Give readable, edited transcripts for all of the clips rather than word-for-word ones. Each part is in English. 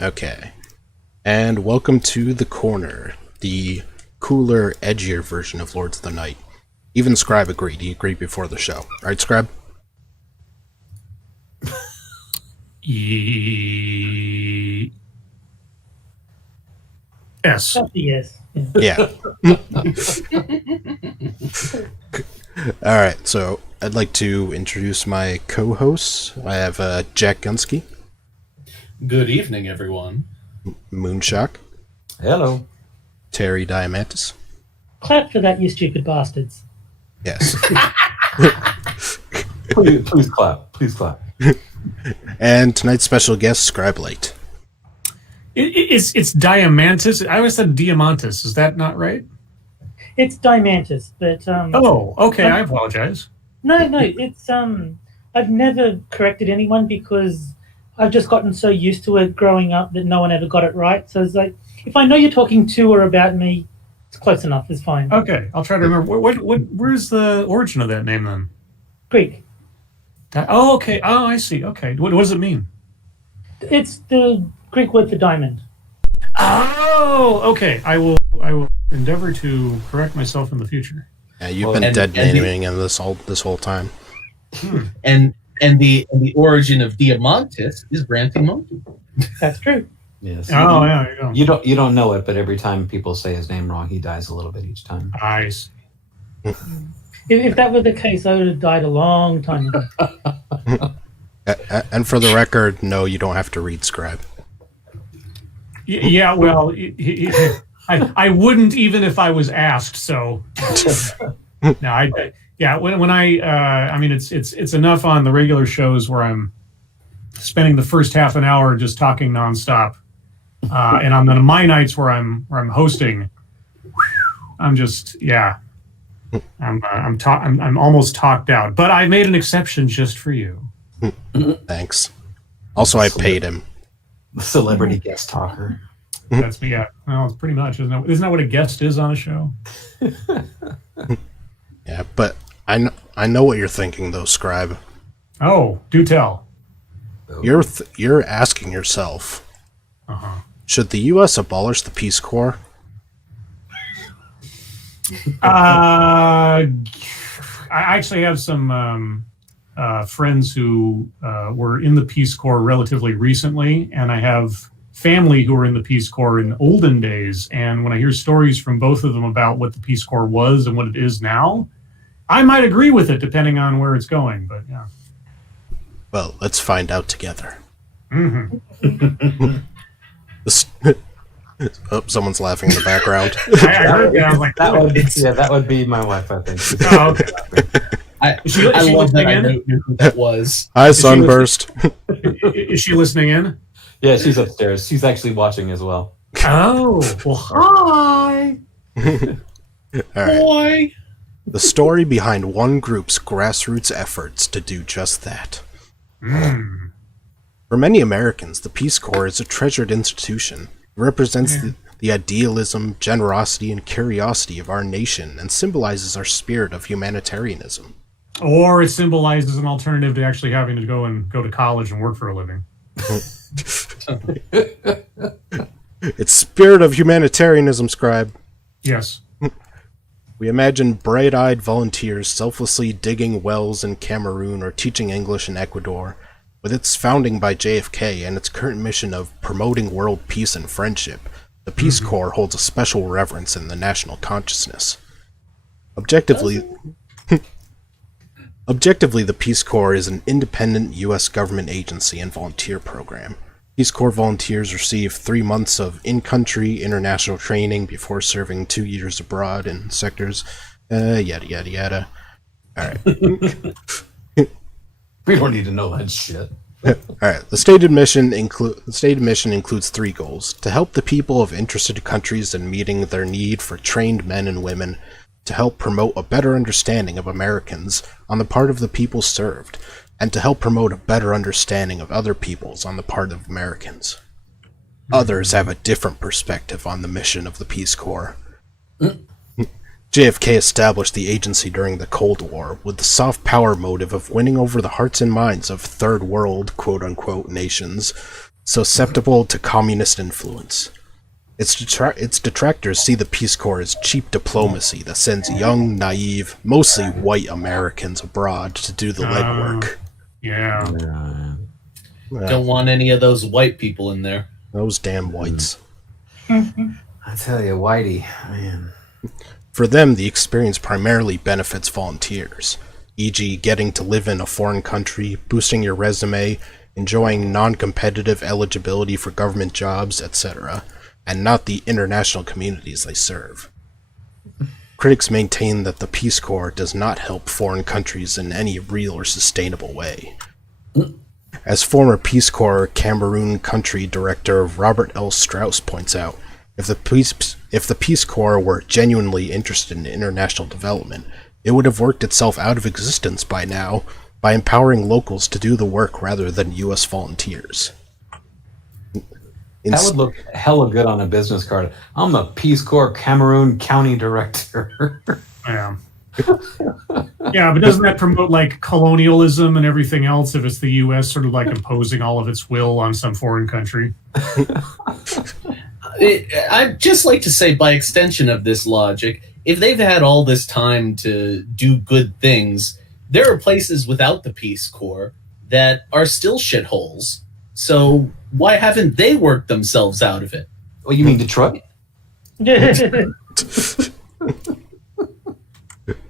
Okay. And welcome to The Corner, the cooler, edgier version of Lords of the Night. Even Scribe agreed. He agreed before the show. Right, Scribe? Yes. Yes. Yeah. Alright, so I'd like to introduce my co-hosts. I have Jack Gunsky. Good evening, everyone. Moonshock. Hello. Terry Diamantis. Clap for that, you stupid bastards. Yes. Please clap. Please clap. And tonight's special guest, Scribe Late. It's Diamantis. I always said Diamantis. Is that not right? It's Diamantis, but Oh, okay. I apologize. no, it's I've never corrected anyone because I've just gotten so used to it growing up that no one ever got it right. So it's like, if I know you're talking to or about me, it's close enough. It's fine. Okay, I'll try to remember. Where's the origin of that name then? Greek. Oh, okay. Oh, I see. Okay. What does it mean? It's the Greek word for diamond. Oh, okay. I will endeavor to correct myself in the future. Yeah, you've been dead naming him this whole time. And the origin of Diamantis is Granting Monkey. That's true. Yes. Oh, yeah. There you go. You don't know it, but every time people say his name wrong, he dies a little bit each time. I see. If that were the case, I would have died a long time ago. And for the record, no, you don't have to read Scribe. Yeah. Well, I wouldn't even if I was asked. So no, when I mean it's enough on the regular shows where I'm spending the first half an hour just talking nonstop, and on my nights where I'm hosting, I'm just I'm almost talked out. But I made an exception just for you. Thanks. Also, I paid him. The celebrity guest talker. That's me. Yeah. Well, it's pretty much, isn't that what a guest is on a show? Yeah, but I know what you're thinking, though, Scribe. Oh, do tell. You're asking yourself, should the U.S. abolish the Peace Corps? I actually have some friends who were in the Peace Corps relatively recently, and I have family who were in the Peace Corps in the olden days. And when I hear stories from both of them about what the Peace Corps was and what it is now, I might agree with it depending on where it's going. But yeah. Well, let's find out together. Mm-hmm. Oh, someone's laughing in the background. I heard that. I was like, that would be my wife, I think. Oh, okay. I love that I knew who that was. Hi, Sunburst. Is she listening in? Yeah, she's upstairs. She's actually watching as well. Oh, well, hi. All right. Boy. The story behind one group's grassroots efforts to do just that. For many Americans, the Peace Corps is a treasured institution. It represents the idealism, generosity, and curiosity of our nation and symbolizes our spirit of humanitarianism. Or it symbolizes an alternative to actually having to go to college and work for a living. It's spirit of humanitarianism, Scribe. Yes. We imagine bright-eyed volunteers selflessly digging wells in Cameroon or teaching English in Ecuador. With its founding by JFK and its current mission of promoting world peace and friendship, the Peace Corps holds a special reverence in the national consciousness. Objectively, the Peace Corps is an independent U.S. government agency and volunteer program. Peace Corps volunteers receive 3 months of in-country international training before serving 2 years abroad in sectors, yada yada yada. Alright. We don't need to know that shit. Alright, the stated mission includes 3 goals: to help the people of interested countries in meeting their need for trained men and women, to help promote a better understanding of Americans on the part of the people served, and to help promote a better understanding of other peoples on the part of Americans. Others have a different perspective on the mission of the Peace Corps. JFK established the agency during the Cold War with the soft power motive of winning over the hearts and minds of third world quote-unquote nations susceptible to communist influence. Its detractors see the Peace Corps as cheap diplomacy that sends young, naive, mostly white Americans abroad to do the legwork. Yeah. Don't want any of those white people in there. Those damn whites. I tell you, Whitey, man. For them, the experience primarily benefits volunteers, e.g. getting to live in a foreign country, boosting your resume, enjoying non-competitive eligibility for government jobs, etc., and not the international communities they serve. Critics maintain that the Peace Corps does not help foreign countries in any real or sustainable way. As former Peace Corps Cameroon Country Director Robert L. Strauss points out, if the Peace Corps were genuinely interested in international development, it would have worked itself out of existence by now by empowering locals to do the work rather than U.S. volunteers. That would look hella good on a business card. I'm the Peace Corps Cameroon County Director. Yeah. Yeah, but doesn't that promote like colonialism and everything else if it's the U.S. sort of like imposing all of its will on some foreign country? I'd just like to say, by extension of this logic, if they've had all this time to do good things, there are places without the Peace Corps that are still shitholes. So why haven't they worked themselves out of it? Well, you mean Detroit?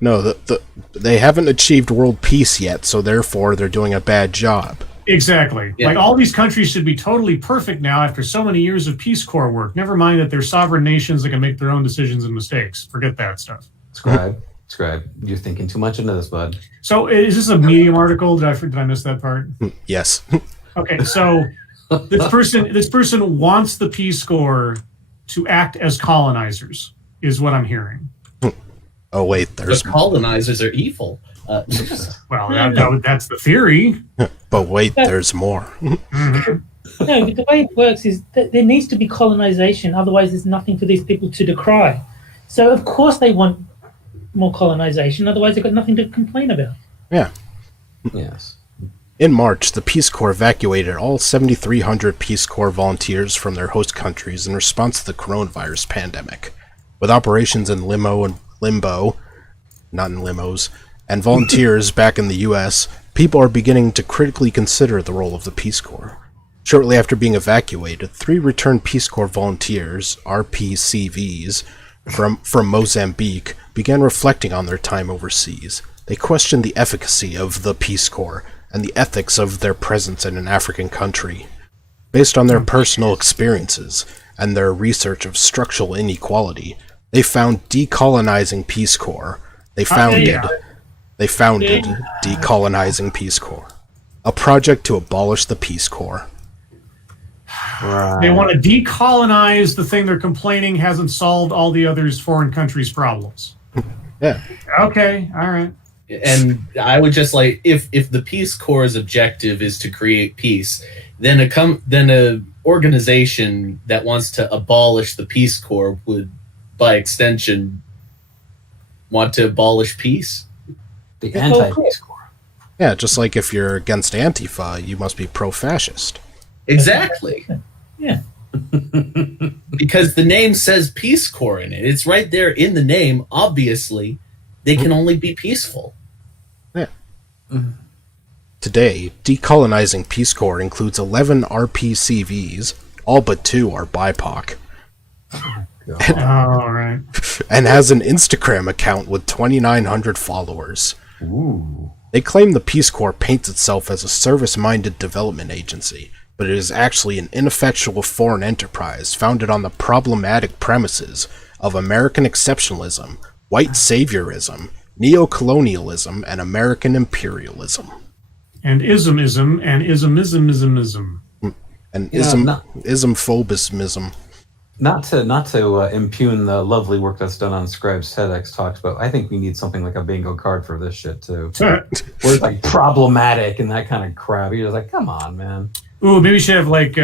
No, they haven't achieved world peace yet, so therefore they're doing a bad job. Exactly. Yeah. Like all these countries should be totally perfect now after so many years of Peace Corps work. Never mind that they're sovereign nations that can make their own decisions and mistakes. Forget that stuff. Scribe, you're thinking too much into this, bud. So is this a Medium article? Did I miss that part? Yes. Okay, so this person wants the Peace Corps to act as colonizers, is what I'm hearing. Oh wait, there's The colonizers are evil. Well, that's the theory. But wait, there's more. Mhm. No, but the way it works is that there needs to be colonization. Otherwise, there's nothing for these people to decry. So, of course, they want more colonization. Otherwise, they've got nothing to complain about. Yeah. Yes. In March, the Peace Corps evacuated all 7,300 Peace Corps volunteers from their host countries in response to the coronavirus pandemic. With operations in Limbo, not in limos, and volunteers back in the U.S., people are beginning to critically consider the role of the Peace Corps. Shortly after being evacuated, 3 returned Peace Corps volunteers, RPCVs, from Mozambique, began reflecting on their time overseas. They questioned the efficacy of the Peace Corps and the ethics of their presence in an African country. Based on their personal experiences and their research of structural inequality, they found decolonizing Peace Corps. They founded Decolonizing Peace Corps, a project to abolish the Peace Corps. Right. They want to decolonize the thing they're complaining hasn't solved all the others foreign countries' problems. Yeah. Okay, all right. And I would just like, if the Peace Corps' objective is to create peace, then a organization that wants to abolish the Peace Corps would, by extension, want to abolish peace. The anti-Peace Corps. Yeah, just like if you're against Antifa, you must be pro-fascist. Exactly. Yeah. Because the name says Peace Corps in it. It's right there in the name. Obviously, they can only be peaceful. Yeah. Today, decolonizing Peace Corps includes 11 RPCVs, all but 2 are BIPOC, All right. and has an Instagram account with 2,900 followers. Ooh. They claim the Peace Corps paints itself as a service-minded development agency, but it is actually an ineffectual foreign enterprise founded on the problematic premises of American exceptionalism, white saviorism, neo-colonialism, and American imperialism. And ismism and ismism. And Yeah, ismphobism. Not to impugn the lovely work that's done on Scribe's TEDx talks, but I think we need something like a bingo card for this shit too. Where it's like problematic and that kind of crap. You're just like, come on, man. Ooh, maybe we should have like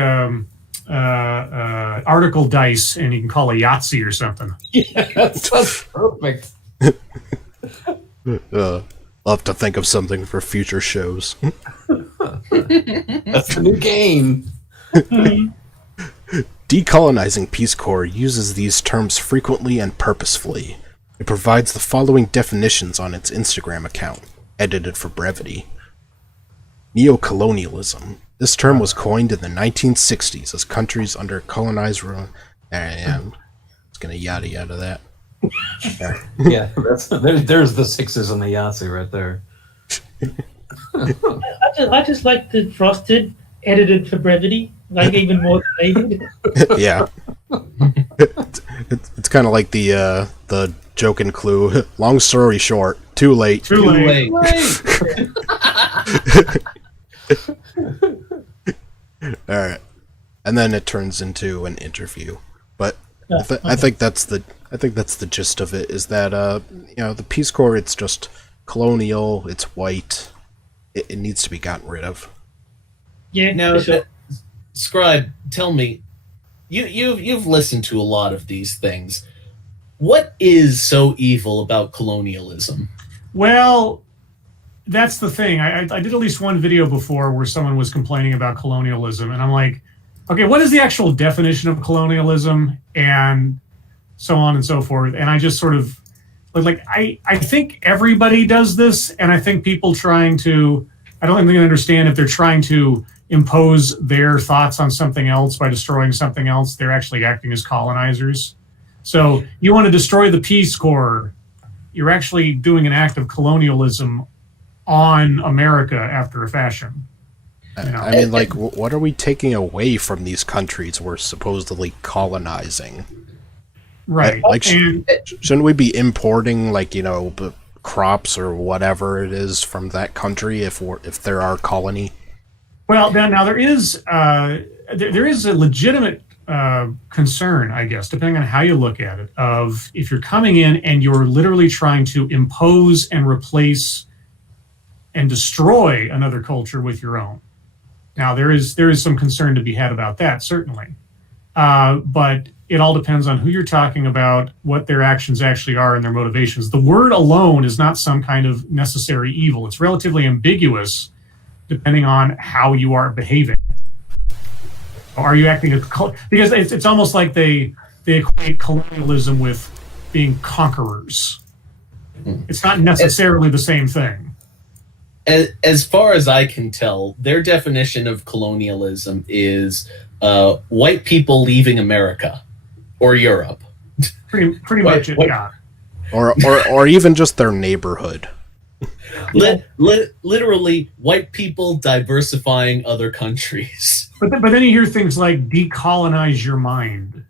article dice, and you can call it Yahtzee or something. Yeah, that's perfect. I'll have to think of something for future shows. That's the new game. Decolonizing Peace Corps uses these terms frequently and purposefully. It provides the following definitions on its Instagram account, edited for brevity. Neocolonialism. This term was coined in the 1960s as countries under colonized rule. I'm just gonna yada yada that. Yeah, there's the sixes on the Yahtzee right there. I just like the frosted, edited for brevity, like even more than they did. Yeah. It's kind of like the joke and clue. Long story short, too late. Too late. All right, and then it turns into an interview. But I think that's the gist of it. Is that the Peace Corps? It's just colonial. It's white. It needs to be gotten rid of. Yeah. Now, for sure. Scribe, tell me, you've listened to a lot of these things. What is so evil about colonialism? Well, that's the thing. I did at least one video before where someone was complaining about colonialism, and I'm like, okay, what is the actual definition of colonialism, and so on and so forth. And I just sort of I think everybody does this, and I think people trying to, I don't even understand if they're trying to impose their thoughts on something else by destroying something else, they're actually acting as colonizers. So you want to destroy the Peace Corps, you're actually doing an act of colonialism on America after a fashion. You know? I mean, what are we taking away from these countries we're supposedly colonizing? Right. Shouldn't we be importing, crops or whatever it is from that country if they're our colony? Well, now there is there is a legitimate concern, I guess, depending on how you look at it, of if you're coming in and you're literally trying to impose and replace and destroy another culture with your own. Now, there is some concern to be had about that, certainly. But it all depends on who you're talking about, what their actions actually are, and their motivations. The word alone is not some kind of necessary evil. It's relatively ambiguous depending on how you are behaving. Are you acting as because it's almost like they equate colonialism with being conquerors. It's not necessarily the same thing. As far as I can tell, their definition of colonialism is white people leaving America or Europe. Pretty much it, yeah. Or even just their neighborhood. Literally, white people diversifying other countries. But then you hear things like decolonize your mind.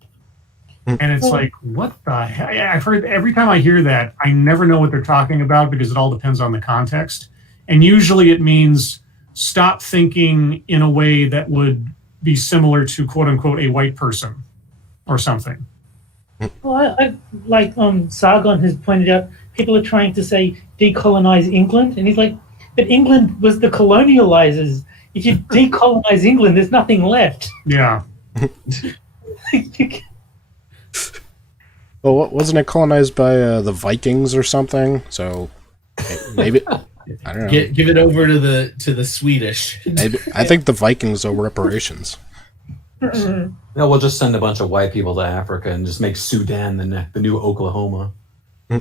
And it's like, what the hell? I've heard, every time I hear that, I never know what they're talking about because it all depends on the context. And usually it means stop thinking in a way that would be similar to quote unquote a white person or something. Well, I Sargon has pointed out, people are trying to say decolonize England, and he's like, but England was the colonializers. If you decolonize England, there's nothing left. Yeah. Well, wasn't it colonized by the Vikings or something? So maybe I don't know. Give it over to the Swedish. Maybe, I think the Vikings owe reparations. No, we'll just send a bunch of white people to Africa and just make Sudan the new Oklahoma. All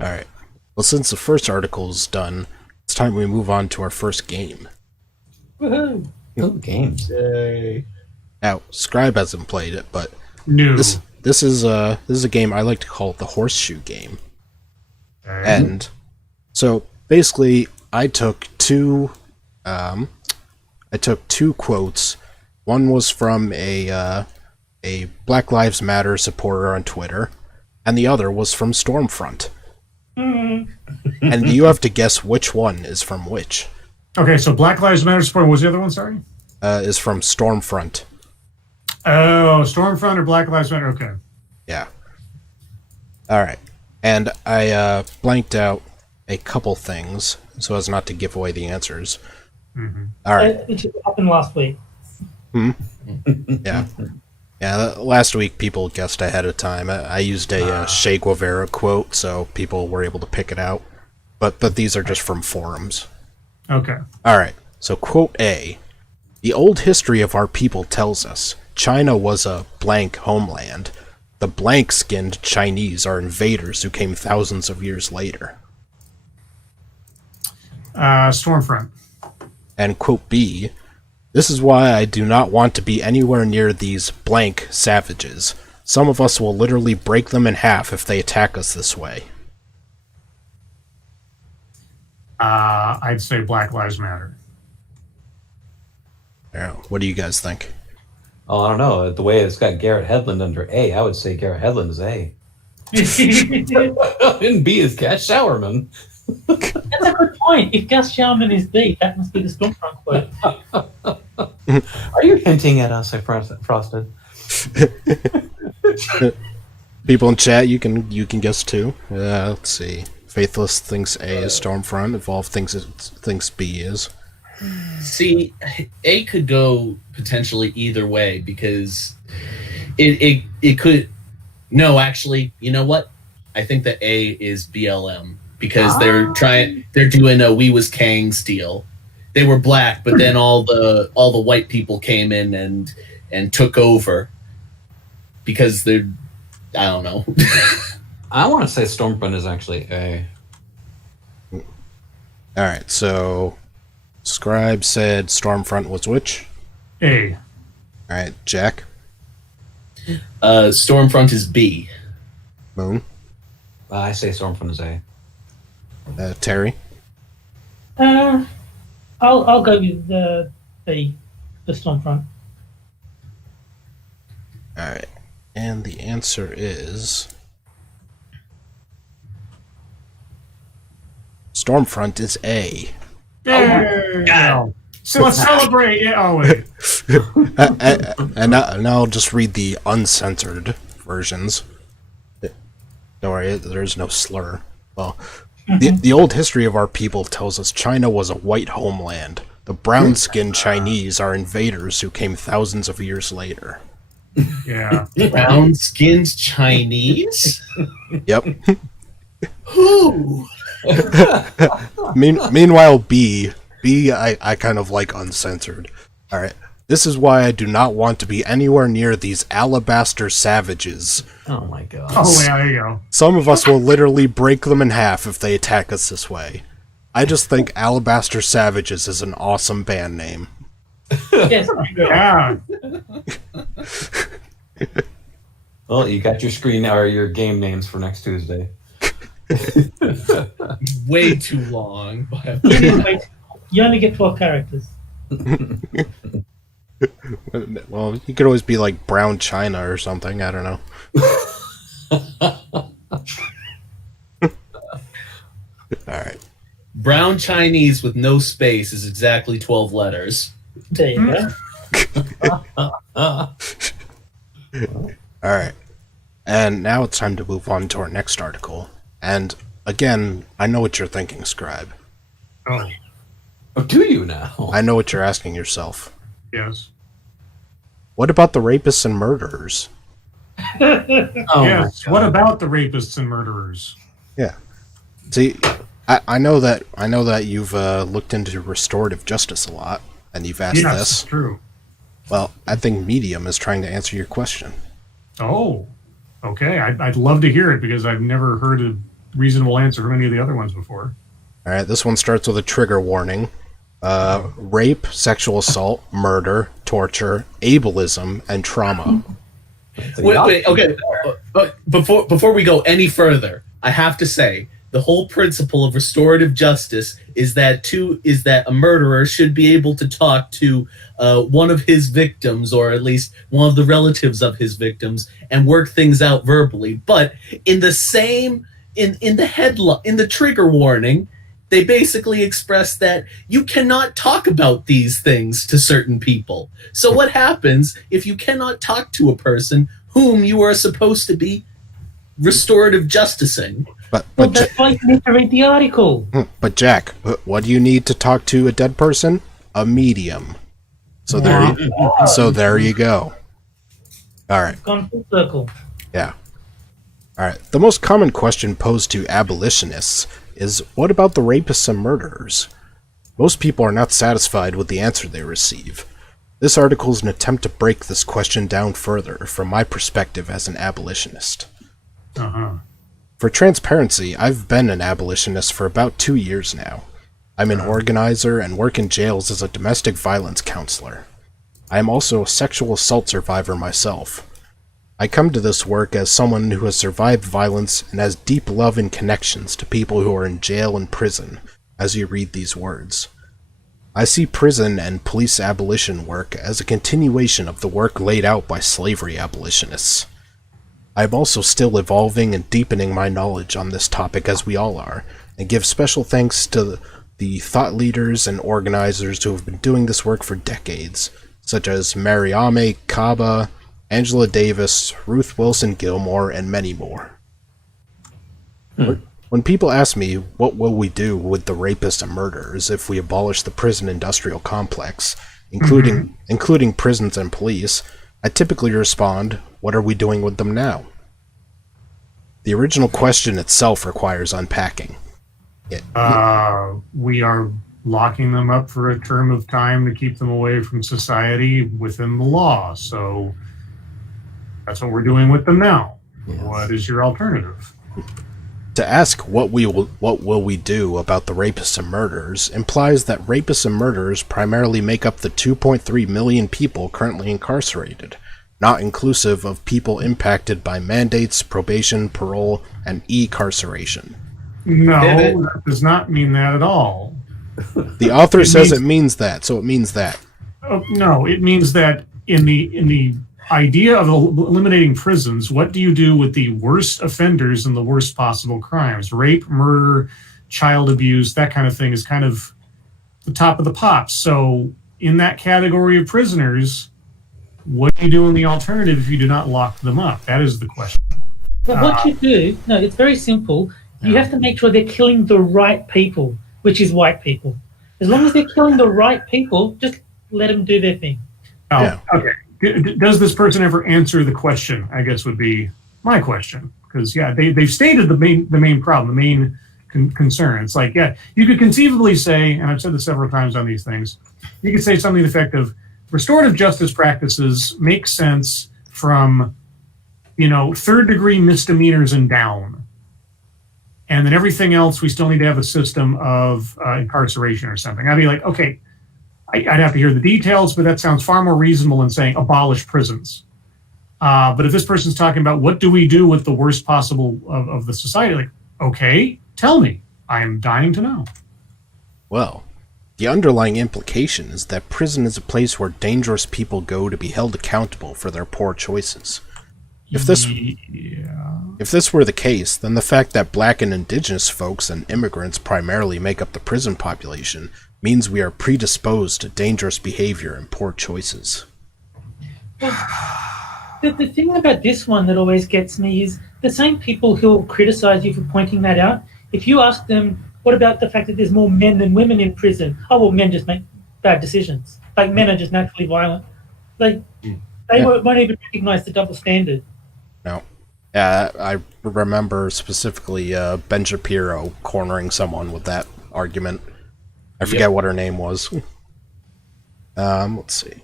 right. Well, since the first article is done, it's time we move on to our first game. Woohoo! Oh, games. Yay. Now, Scribe hasn't played it, but No. this is a game I like to call the horseshoe game. And so basically, I took two quotes. One was from a Black Lives Matter supporter on Twitter, and the other was from Stormfront. And you have to guess which one is from which. Okay, so Black Lives Matter support. What was the other one? Sorry. Is from Stormfront. Oh, Stormfront or Black Lives Matter. Okay. Yeah. All right. And I blanked out a couple things so as not to give away the answers. Mm-hmm. All right. It happened last week. Yeah. Yeah, last week people guessed ahead of time. I used a Che Guevara quote, so people were able to pick it out. But these are just from forums. Okay. All right. So quote A. The old history of our people tells us China was a blank homeland. The blank-skinned Chinese are invaders who came thousands of years later. Stormfront. And quote B, this is why I do not want to be anywhere near these blank savages. Some of us will literally break them in half if they attack us this way. I'd say Black Lives Matter. Yeah, what do you guys think? Oh, I don't know. The way it's got Garrett Hedlund under A, I would say Garrett Hedlund is A. And B is Gas Showerman. That's a good point. If Gus Sharman is B, that must be the Stormfront quote. Are you hinting at us, Frosted? People in chat, you can guess too. Let's see. Faithless thinks A is Stormfront. Evolve thinks B is. See, A could go potentially either way because it could. No, actually, you know what? I think that A is BLM because they're doing a We Was Kang's deal. They were black, but then all the white people came in and took over because they're, I don't know. I want to say Stormfront is actually A. Alright, so Scribe said Stormfront was which? A. Alright, Jack? Stormfront is B. Moon? I say Stormfront is A. Terry? I'll go with the B, the Stormfront. Alright, and the answer is... Stormfront is A. There you go. So let's celebrate. Oh, wait. And now I'll just read the uncensored versions. Don't worry, there's no slur. Well, the old history of our people tells us China was a white homeland. The brown-skinned Chinese are invaders who came thousands of years later. Yeah. Brown-skinned Chinese? Yep. Who? Meanwhile, B, I kind of like uncensored. Alright. This is why I do not want to be anywhere near these alabaster savages. Oh my god. Oh, yeah, there you go. Some of us will literally break them in half if they attack us this way. I just think Alabaster Savages is an awesome band name. Yes. Yeah. Well, you got your screen or your game names for next Tuesday. Way too long. But You only get 12 characters. Well, you could always be like Brown China or something. I don't know. Alright. Brown Chinese with no space is exactly 12 letters. There you go. Alright. And now it's time to move on to our next article. And again, I know what you're thinking, Scribe. Oh, Oh, do you now? I know what you're asking yourself. yes. What about the rapists and murderers? Oh Yes. my What God. about the rapists and murderers? Yeah. See, I know that you've looked into restorative justice a lot, and you've asked Yes, this. true. Well, I think Medium is trying to answer your question. Oh, okay. I'd love to hear it because I've never heard a reasonable answer from any of the other ones before. All right, this one starts with a trigger warning. Rape, sexual assault, murder, torture, ableism, and trauma. Wait, okay. Before we go any further, I have to say the whole principle of restorative justice is that a murderer should be able to talk to one of his victims, or at least one of the relatives of his victims, and work things out verbally. But in the trigger warning, they basically express that you cannot talk about these things to certain people. So what happens if you cannot talk to a person whom you are supposed to be restorative justicing? But That's why you need to read the article. Jack, what do you need to talk to a dead person? A medium. So there you go. All right. Gone full circle. Yeah. All right. The most common question posed to abolitionists is, what about the rapists and murderers? Most people are not satisfied with the answer they receive. This article is an attempt to break this question down further from my perspective as an abolitionist. For transparency, I've been an abolitionist for about 2 years now. I'm an organizer and work in jails as a domestic violence counselor. I am also a sexual assault survivor myself. I come to this work as someone who has survived violence and has deep love and connections to people who are in jail and prison as you read these words. I see prison and police abolition work as a continuation of the work laid out by slavery abolitionists. I am also still evolving and deepening my knowledge on this topic as we all are, and give special thanks to the thought leaders and organizers who have been doing this work for decades, such as Mariame Kaba, Angela Davis, Ruth Wilson Gilmore, and many more. When people ask me, what will we do with the rapists and murderers if we abolish the prison industrial complex, including prisons and police, I typically respond, what are we doing with them now? The original question itself requires unpacking. We are locking them up for a term of time to keep them away from society within the law. So that's what we're doing with them now. Yes. What is your alternative? To ask what will we do about the rapists and murderers implies that rapists and murderers primarily make up the 2.3 million people currently incarcerated, not inclusive of people impacted by mandates, probation, parole, and e-carceration. No, that does not mean that at all. The author says it means that, so it means that. No, it means that in the idea of eliminating prisons, what do you do with the worst offenders and the worst possible crimes? Rape, murder, child abuse, that kind of thing is kind of the top of the pops. So in that category of prisoners, what do you do in the alternative if you do not lock them up? That is the question. But what you do, it's very simple. You have to make sure they're killing the right people, which is white people. As long as they're killing the right people, just let them do their thing. Oh, yeah. Okay. Does this person ever answer the question, I guess would be my question. Because, they've stated the main problem, the main concern. It's like, you could conceivably say, and I've said this several times on these things, you could say something to the effect of, restorative justice practices make sense from, third-degree misdemeanors and down. And then everything else, we still need to have a system of incarceration or something. I'd be like, okay, I'd have to hear the details, but that sounds far more reasonable than saying abolish prisons. But if this person's talking about what do we do with the worst possible of the society, like, okay, tell me. I am dying to know. Well, the underlying implication is that prison is a place where dangerous people go to be held accountable for their poor choices. If this were the case, then the fact that black and indigenous folks and immigrants primarily make up the prison population means we are predisposed to dangerous behavior and poor choices. The thing about this one that always gets me is the same people who will criticize you for pointing that out, if you ask them, what about the fact that there's more men than women in prison? Oh, well, men just make bad decisions. Like, men are just naturally violent. Like, they won't even recognize the double standard. No. I remember specifically Ben Shapiro cornering someone with that argument. I forget what her name was. Let's see.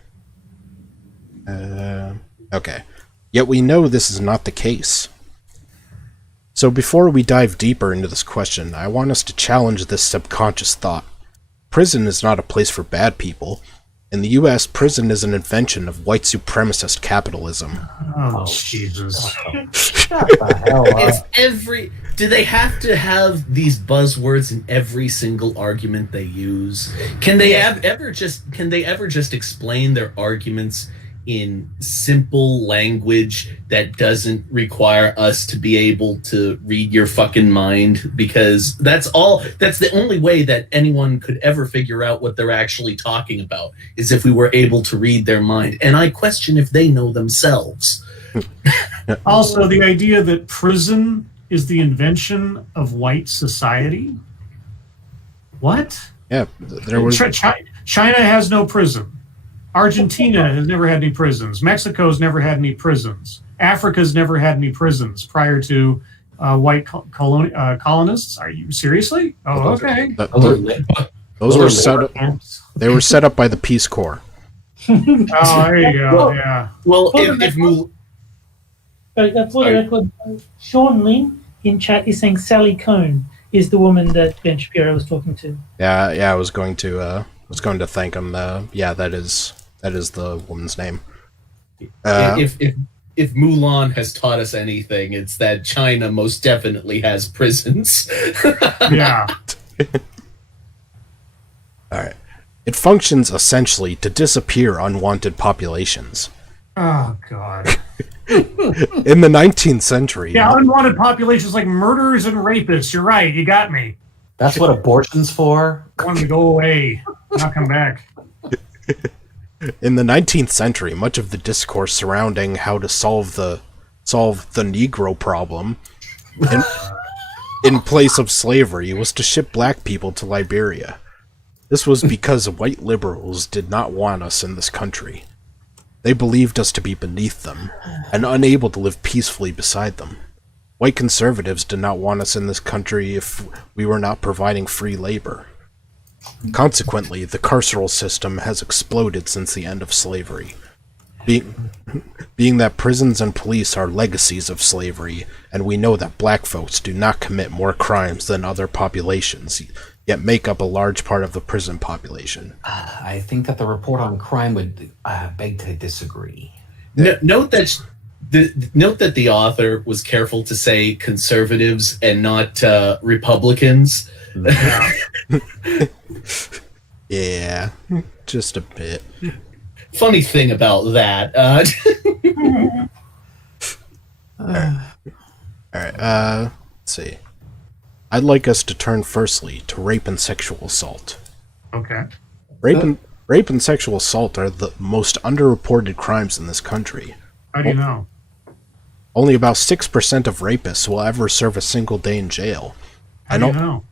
Okay. Yet we know this is not the case. So before we dive deeper into this question, I want us to challenge this subconscious thought. Prison is not a place for bad people. In the U.S., prison is an invention of white supremacist capitalism. Oh, Jesus. Shut the hell up. Do they have to have these buzzwords in every single argument they use? Can they ever just explain their arguments in simple language that doesn't require us to be able to read your fucking mind? Because that's the only way that anyone could ever figure out what they're actually talking about, is if we were able to read their mind. And I question if they know themselves. Also, the idea that prison is the invention of white society? What? Yeah, there was... China has no prison. Argentina has never had any prisons. Mexico's never had any prisons. Africa's never had any prisons prior to white colonists. Are you seriously? Oh, okay. Those were set up. They were set up by the Peace Corps. Oh, there you go. Well- Yeah. Well, For the if record- Mul- For the record, Sean Lin in chat is saying Sally Cohn is the woman that Ben Shapiro was talking to. Yeah, I was going to thank him. Yeah, that is the woman's name. if Mulan has taught us anything, it's that China most definitely has prisons. Yeah. All right. It functions essentially to disappear unwanted populations. Oh, God. In the 19th century, Yeah, unwanted populations like murderers and rapists. You're right. You got me. That's what abortion's for. I want them to go away, not come back. in the 19th century, much of the discourse surrounding how to solve the Negro problem in place of slavery was to ship black people to Liberia. This was because white liberals did not want us in this country. They believed us to be beneath them, and unable to live peacefully beside them. White conservatives did not want us in this country if we were not providing free labor. Consequently, the carceral system has exploded since the end of slavery. Being that prisons and police are legacies of slavery, and we know that black folks do not commit more crimes than other populations, yet make up a large part of the prison population. I think that the report on crime would beg to disagree. Note that the author was careful to say conservatives and not Republicans. Yeah, just a bit. Funny thing about that. Alright, let's see. I'd like us to turn firstly to rape and sexual assault. Okay. Rape and sexual assault are the most underreported crimes in this country. How do you know? Only about 6% of rapists will ever serve a single day in jail. How do you know?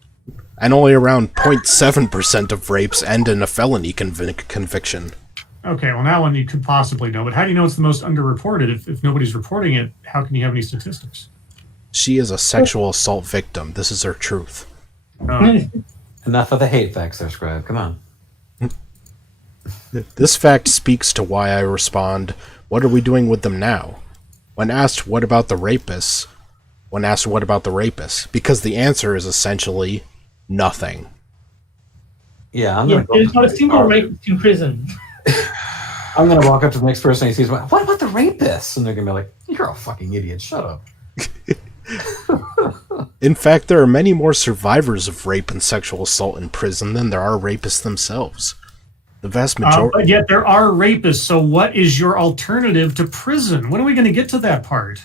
And only around 0.7% of rapes end in a felony conviction. Okay, well, that one you could possibly know, but how do you know it's the most underreported? If nobody's reporting it, how can you have any statistics? She is a sexual assault victim. This is her truth. Oh, Enough of the hate facts there, Scribe. Come on. This fact speaks to why I respond, what are we doing with them now? When asked what about the rapists, because the answer is essentially nothing. Yeah, I'm Yeah, gonna go. there's not a single rapist in prison. I'm gonna walk up to the next person and he sees, what about the rapists? And they're gonna be like, "You're a fucking idiot. Shut up." In fact, there are many more survivors of rape and sexual assault in prison than there are rapists themselves. The vast majority. but yet there are rapists, so what is your alternative to prison? When are we going to get to that part?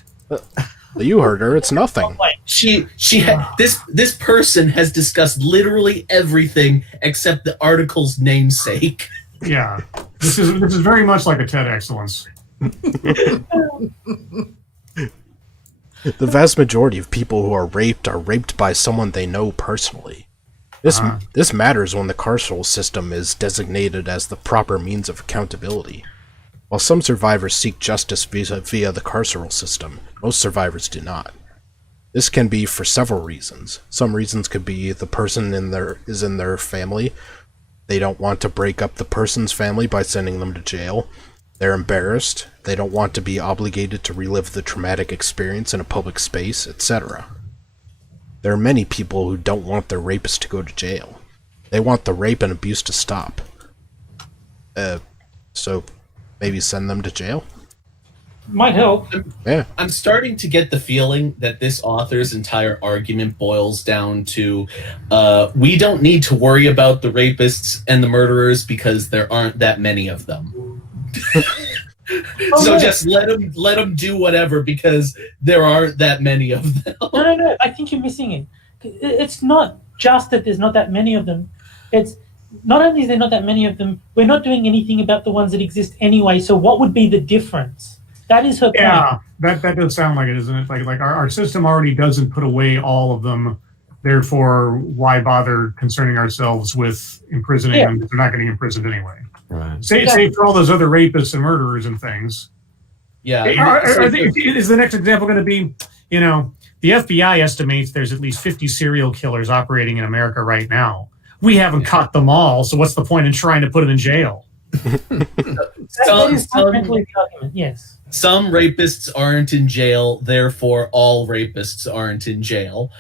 You heard her. It's nothing. This person has discussed literally everything except the article's namesake. Yeah, this is very much like a TED Excellence. The vast majority of people who are raped by someone they know personally. This matters when the carceral system is designated as the proper means of accountability. While some survivors seek justice via the carceral system, most survivors do not. This can be for several reasons. Some reasons could be the person is in their family. They don't want to break up the person's family by sending them to jail. They're embarrassed. They don't want to be obligated to relive the traumatic experience in a public space, etc. There are many people who don't want their rapist to go to jail. They want the rape and abuse to stop. So maybe send them to jail? Might help. Yeah. I'm starting to get the feeling that this author's entire argument boils down to we don't need to worry about the rapists and the murderers because there aren't that many of them. So just let them do whatever because there aren't that many of them. No. I think you're missing it. It's not just that there's not that many of them. It's not only is there not that many of them, we're not doing anything about the ones that exist anyway. So what would be the difference? That is her point. Yeah, that does sound like it, isn't it? Like our system already doesn't put away all of them. Therefore, why bother concerning ourselves with imprisoning them if they're not getting imprisoned anyway? Right. Save for all those other rapists and murderers and things. Yeah. Is the next example going to be, the FBI estimates there's at least 50 serial killers operating in America right now. We haven't caught them all, so what's the point in trying to put them in jail? That is fundamentally the argument, yes. Some rapists aren't in jail, therefore all rapists aren't in jail.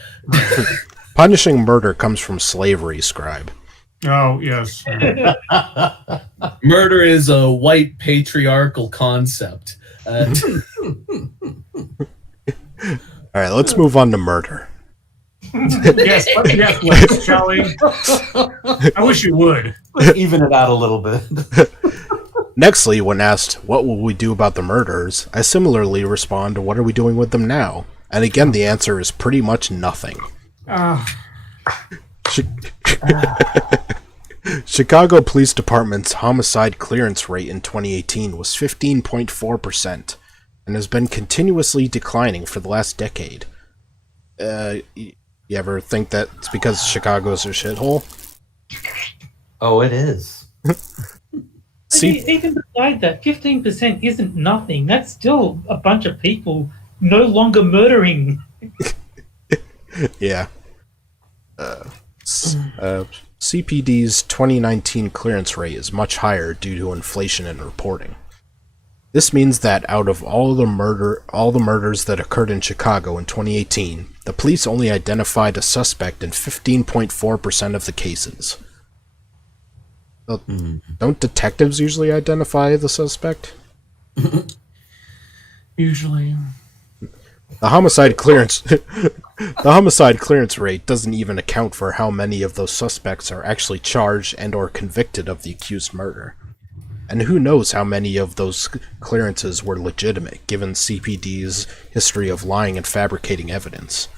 Punishing murder comes from slavery, Scribe. Oh, yes. Murder is a white patriarchal concept. All right, let's move on to murder. Yes, let's, shall we? I wish you would. Even it out a little bit. Nextly, when asked, what will we do about the murders, I similarly respond, what are we doing with them now? And again, the answer is pretty much nothing. Chicago Police Department's homicide clearance rate in 2018 was 15.4% and has been continuously declining for the last decade. You ever think that it's because Chicago's a shithole? Oh, it is. Even beside that, 15% isn't nothing. That's still a bunch of people no longer murdering. Yeah. CPD's 2019 clearance rate is much higher due to inflation in reporting. This means that out of all the murders that occurred in Chicago in 2018, the police only identified a suspect in 15.4% of the cases. Well, don't detectives usually identify the suspect? Usually. The homicide clearance rate doesn't even account for how many of those suspects are actually charged and or convicted of the accused murder. And who knows how many of those clearances were legitimate, given CPD's history of lying and fabricating evidence.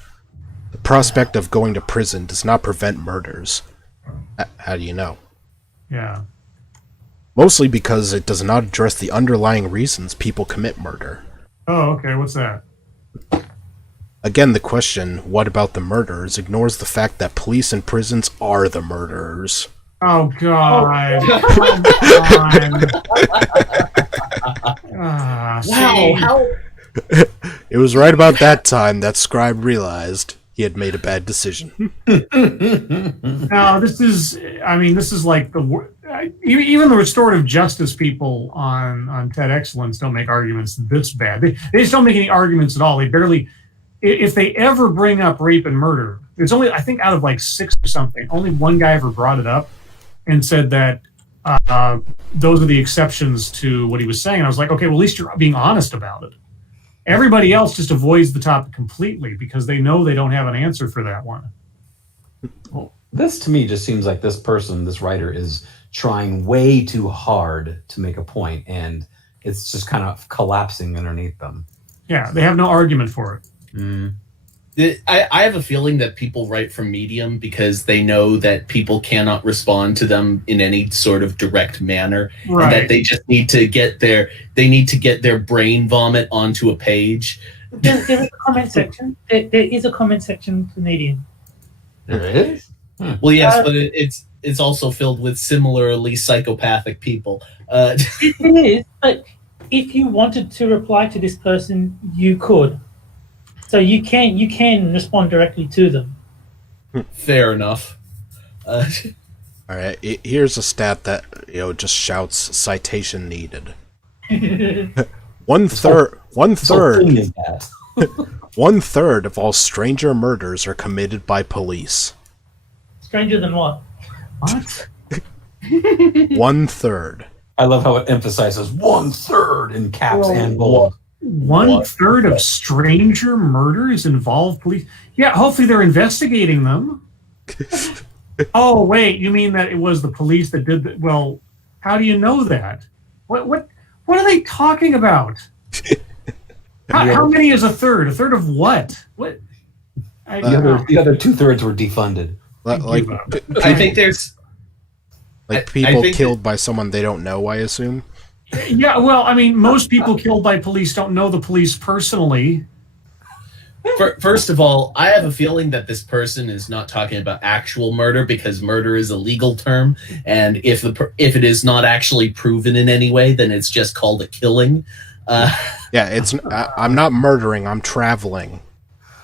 The prospect of going to prison does not prevent murders. How do you know? Yeah. Mostly because it does not address the underlying reasons people commit murder. Oh, okay. What's that? Again, the question, what about the murderers, ignores the fact that police and prisons are the murderers. Oh, God. Wow, how... It was right about that time that Scribe realized he had made a bad decision. No, this is like even the restorative justice people on TED Excellence don't make arguments this bad. They just don't make any arguments at all. They barely, if they ever bring up rape and murder, there's only, I think out of like 6 or something, only one guy ever brought it up and said that those are the exceptions to what he was saying. And I was like, okay, well, at least you're being honest about it. Everybody else just avoids the topic completely because they know they don't have an answer for that one. Well, this to me just seems like this writer is trying way too hard to make a point, and it's just kind of collapsing underneath them. Yeah, they have no argument for it. I have a feeling that people write from Medium because they know that people cannot respond to them in any sort of direct manner, right. And that they just need to get their brain vomit onto a page. There is a comment section. There is a comment section for Medium. There is? Well, yes, but it's also filled with similarly psychopathic people. It is, but if you wanted to reply to this person, you could. So you can respond directly to them. Fair enough. All right, here's a stat that just shouts citation needed. One third of all stranger murders are committed by police. Stranger than what? What? 1/3. I love how it emphasizes 1/3 in caps and bold. 1/3 of stranger murders involve police. Yeah, hopefully they're investigating them. Oh, wait, you mean that it was the police that did that? Well, how do you know that? What are they talking about? How many is a third? A third of what? What? The other 2/3 were defunded. I think there's people killed by someone they don't know, I assume. Yeah, well, I mean, most people killed by police don't know the police personally. First of all, I have a feeling that this person is not talking about actual murder because murder is a legal term, and if it is not actually proven in any way, then it's just called a killing. I'm not murdering. I'm traveling.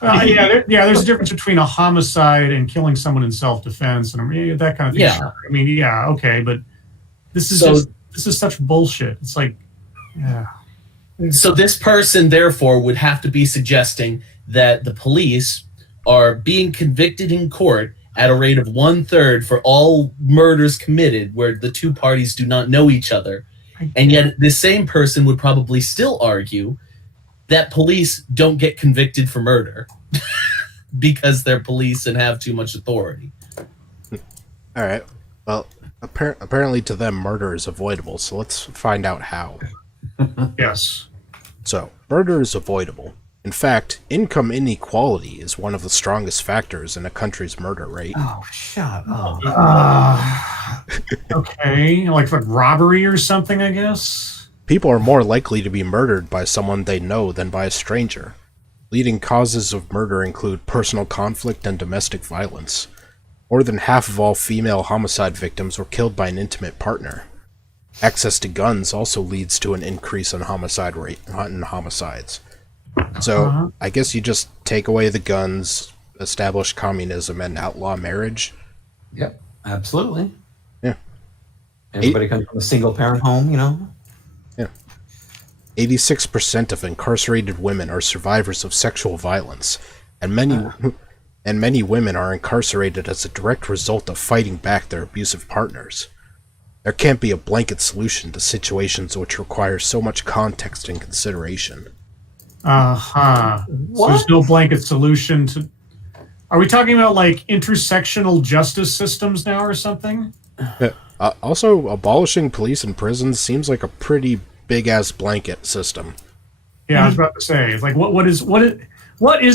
There's a difference between a homicide and killing someone in self-defense and that kind of thing. Yeah. Sure. I mean, yeah, okay, but this is this is such bullshit. It's like, yeah. So this person, therefore, would have to be suggesting that the police are being convicted in court at a rate of 1/3 for all murders committed where the two parties do not know each other. And yet this same person would probably still argue that police don't get convicted for murder because they're police and have too much authority. All right. Well, apparently to them, murder is avoidable, so let's find out how. Yes. So, murder is avoidable. In fact, income inequality is one of the strongest factors in a country's murder rate. Oh, shut up. Okay, like robbery or something, I guess? People are more likely to be murdered by someone they know than by a stranger. Leading causes of murder include personal conflict and domestic violence. More than half of all female homicide victims were killed by an intimate partner. Access to guns also leads to an increase in homicide rate in homicides. So, I guess you just take away the guns, establish communism, and outlaw marriage? Yep, absolutely. Yeah. Everybody comes from a single-parent home, you know? Yeah. 86% of incarcerated women are survivors of sexual violence, and many women are incarcerated as a direct result of fighting back their abusive partners. There can't be a blanket solution to situations which require so much context and consideration. So there's no blanket solution to... Are we talking about, like, intersectional justice systems now or something? Also, abolishing police and prisons seems like a pretty big-ass blanket system. Yeah, I was about to say, it's like, what is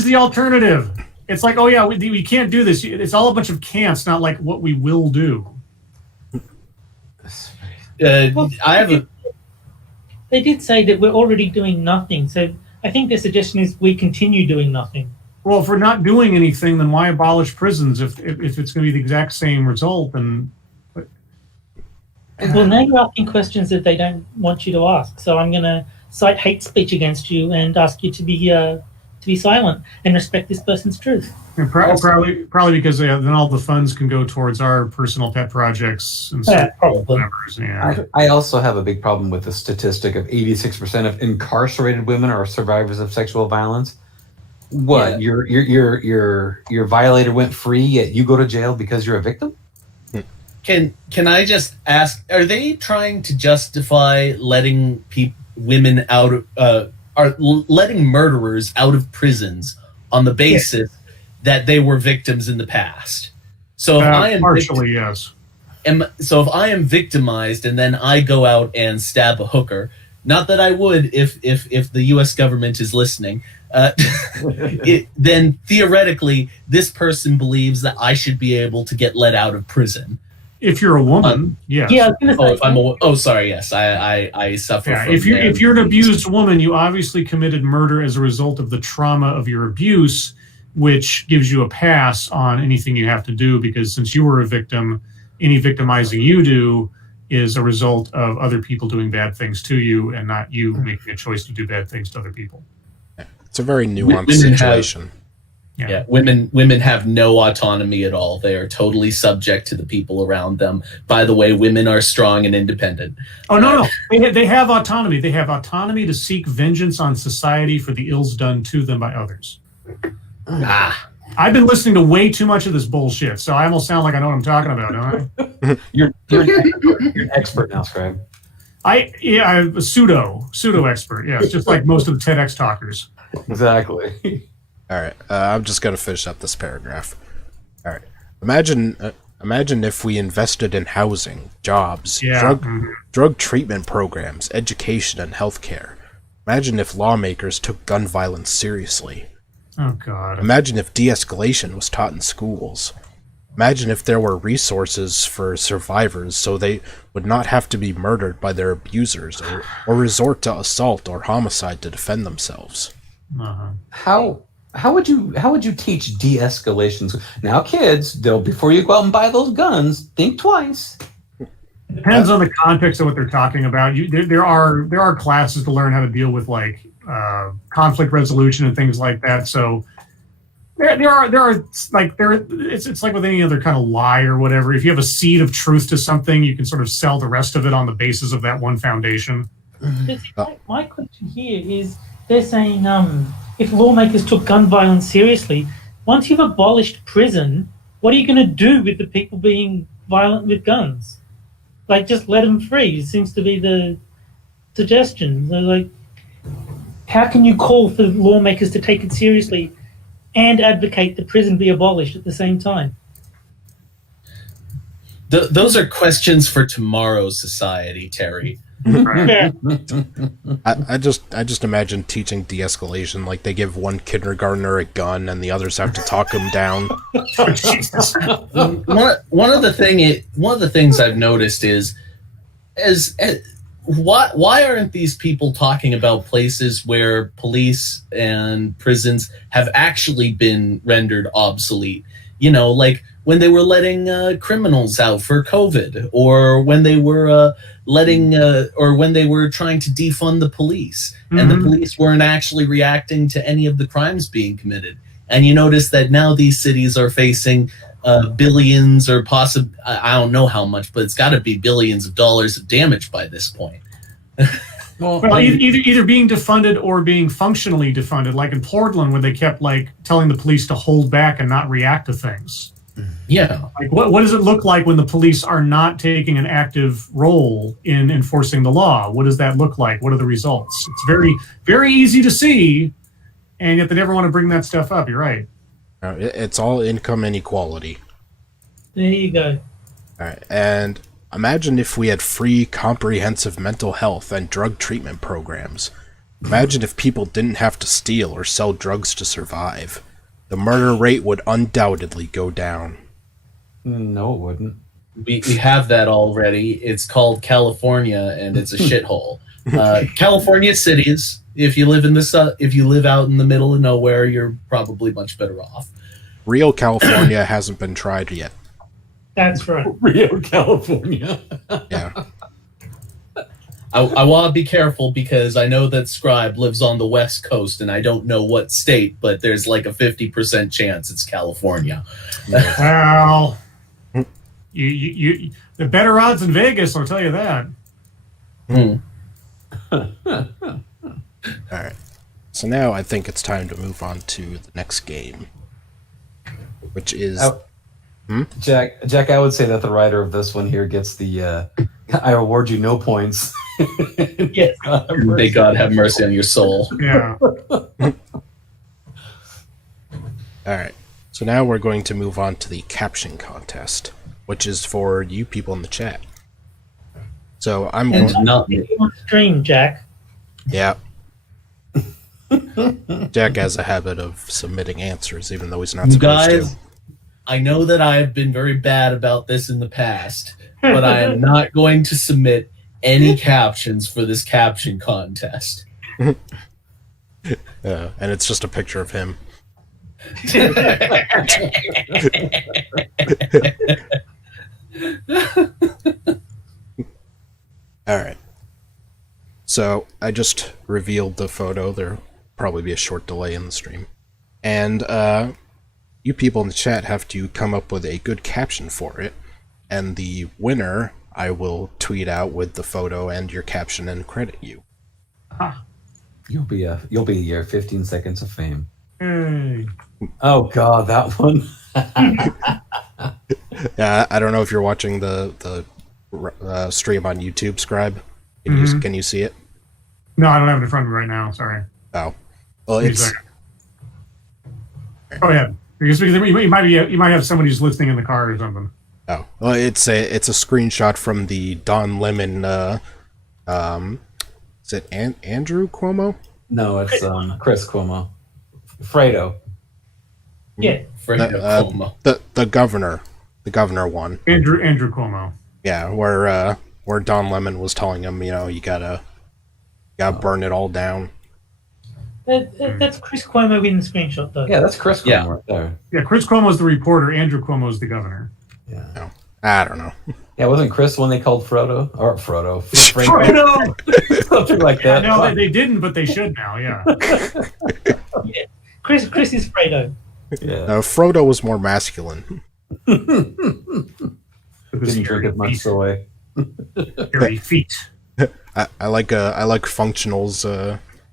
the alternative? It's like, oh yeah, we can't do this. It's all a bunch of can'ts, not like what we will do. They did say that we're already doing nothing, so I think the suggestion is we continue doing nothing. Well, if we're not doing anything, then why abolish prisons if it's going to be the exact same result? Well, now you're asking questions that they don't want you to ask, so I'm going to cite hate speech against you and ask you to be silent and respect this person's truth. Probably because then all the funds can go towards our personal pet projects and probably. members. Yeah. I also have a big problem with the statistic of 86% of incarcerated women are survivors of sexual violence. What? Yeah. Your violator went free, yet you go to jail because you're a victim? Can I just ask? Are they trying to justify letting women out are letting murderers out of prisons on the basis that they were victims in the past? So if I am partially, yes. So if I am victimized and then I go out and stab a hooker, not that I would if the U.S. government is listening, then theoretically this person believes that I should be able to get let out of prison. If you're a woman, yes. Yeah. Sorry. Yes, I suffer. Yeah, from if you're an abused woman, you obviously committed murder as a result of the trauma of your abuse, which gives you a pass on anything you have to do, because since you were a victim, any victimizing you do is a result of other people doing bad things to you and not you making a choice to do bad things to other people. It's a very nuanced situation. Yeah, women have no autonomy at all. They are totally subject to the people around them. By the way, women are strong and independent. Oh, no. They have autonomy. They have autonomy to seek vengeance on society for the ills done to them by others. I've been listening to way too much of this bullshit, so I almost sound like I know what I'm talking about, don't I? You're an expert now, Scribe. I'm a pseudo expert. Yeah, it's just like most of the TEDx talkers. Exactly. All right, I'm just going to finish up this paragraph. All right, imagine if we invested in housing, jobs, drug treatment programs, education, and healthcare. Imagine if lawmakers took gun violence seriously. Oh, God. Imagine if de-escalation was taught in schools. Imagine if there were resources for survivors so they would not have to be murdered by their abusers or resort to assault or homicide to defend themselves. How would you teach de-escalation? Now, kids, before you go out and buy those guns, think twice. It depends on the context of what they're talking about. There are classes to learn how to deal with like conflict resolution and things like that. So there are like it's like with any other kind of lie or whatever. If you have a seed of truth to something, you can sort of sell the rest of it on the basis of that one foundation. My question here is, they're saying if lawmakers took gun violence seriously, once you've abolished prison, what are you going to do with the people being violent with guns? Like, just let them free. It seems to be the suggestion. They're like, how can you call for lawmakers to take it seriously and advocate the prison be abolished at the same time? Those are questions for tomorrow's society, Terry. Right. I just imagine teaching de-escalation, like they give one kindergartner a gun and the others have to talk him down. Oh, Jesus. One of the things I've noticed is why aren't these people talking about places where police and prisons have actually been rendered obsolete? You know, like when they were letting criminals out for COVID, or when they were when they were trying to defund the police, and the police weren't actually reacting to any of the crimes being committed. And you notice that now these cities are facing billions, or possibly, I don't know how much, but it's got to be billions of dollars of damage by this point. Well, either being defunded or being functionally defunded, like in Portland, where they kept like telling the police to hold back and not react to things. Yeah. Like, what does it look like when the police are not taking an active role in enforcing the law? What does that look like? What are the results? It's very, very easy to see, and yet they never want to bring that stuff up. You're right. It's all income inequality. There you go. All right, and imagine if we had free, comprehensive mental health and drug treatment programs. Imagine if people didn't have to steal or sell drugs to survive. The murder rate would undoubtedly go down. No, it wouldn't. We have that already. It's called California, and it's a shithole. California cities. If you live out in the middle of nowhere, you're probably much better off. Real California hasn't been tried yet. That's right. Rio, California. Yeah. I want to be careful because I know that Scribe lives on the West Coast, and I don't know what state, but there's like a 50% chance it's California. Well, you the better odds in Vegas, I'll tell you that. All right. So now I think it's time to move on to the next game, which is... Jack, I would say that the writer of this one here gets the I award you no points. Yes. May God have mercy on your soul. Yeah. All right. So now we're going to move on to the caption contest, which is for you people in the chat. So I'm And going... not On stream, Jack. Yeah. Jack has a habit of submitting answers, even though he's not you supposed guys. to. I know that I have been very bad about this in the past, but I am not going to submit any captions for this caption contest. And it's just a picture of him. Alright. So, I just revealed the photo. There'll probably be a short delay in the stream. And, you people in the chat have to come up with a good caption for it. And the winner, I will tweet out with the photo and your caption and credit you. You'll be your 15 seconds of fame. Hey. Oh God, that one. Yeah, I don't know if you're watching the stream on YouTube, Scribe. Can you see it? No, I don't have it in front of me right now. Sorry. Oh, well, Wait a it's... second. Oh yeah, because you might have somebody who's listening in the car or something. Oh, well, it's a screenshot from the Don Lemon. Is it Andrew Cuomo? No, it's Chris Cuomo. Fredo. Yeah. The governor one. Andrew Cuomo. Yeah, where Don Lemon was telling him, you gotta burn it all down. That's Chris Cuomo in the screenshot, though. Yeah, that's Chris Cuomo right there. Yeah, Chris Cuomo's the reporter. Andrew Cuomo's the governor. Yeah. No, I don't know. Yeah, wasn't Chris when they called Frodo? Or Frodo. Frodo! Something like that. No, they didn't, but they should now, yeah. Yeah. Chris is Fredo. Yeah. Frodo was more masculine. Didn't drink as much soy. Hairy feet. I like Functional's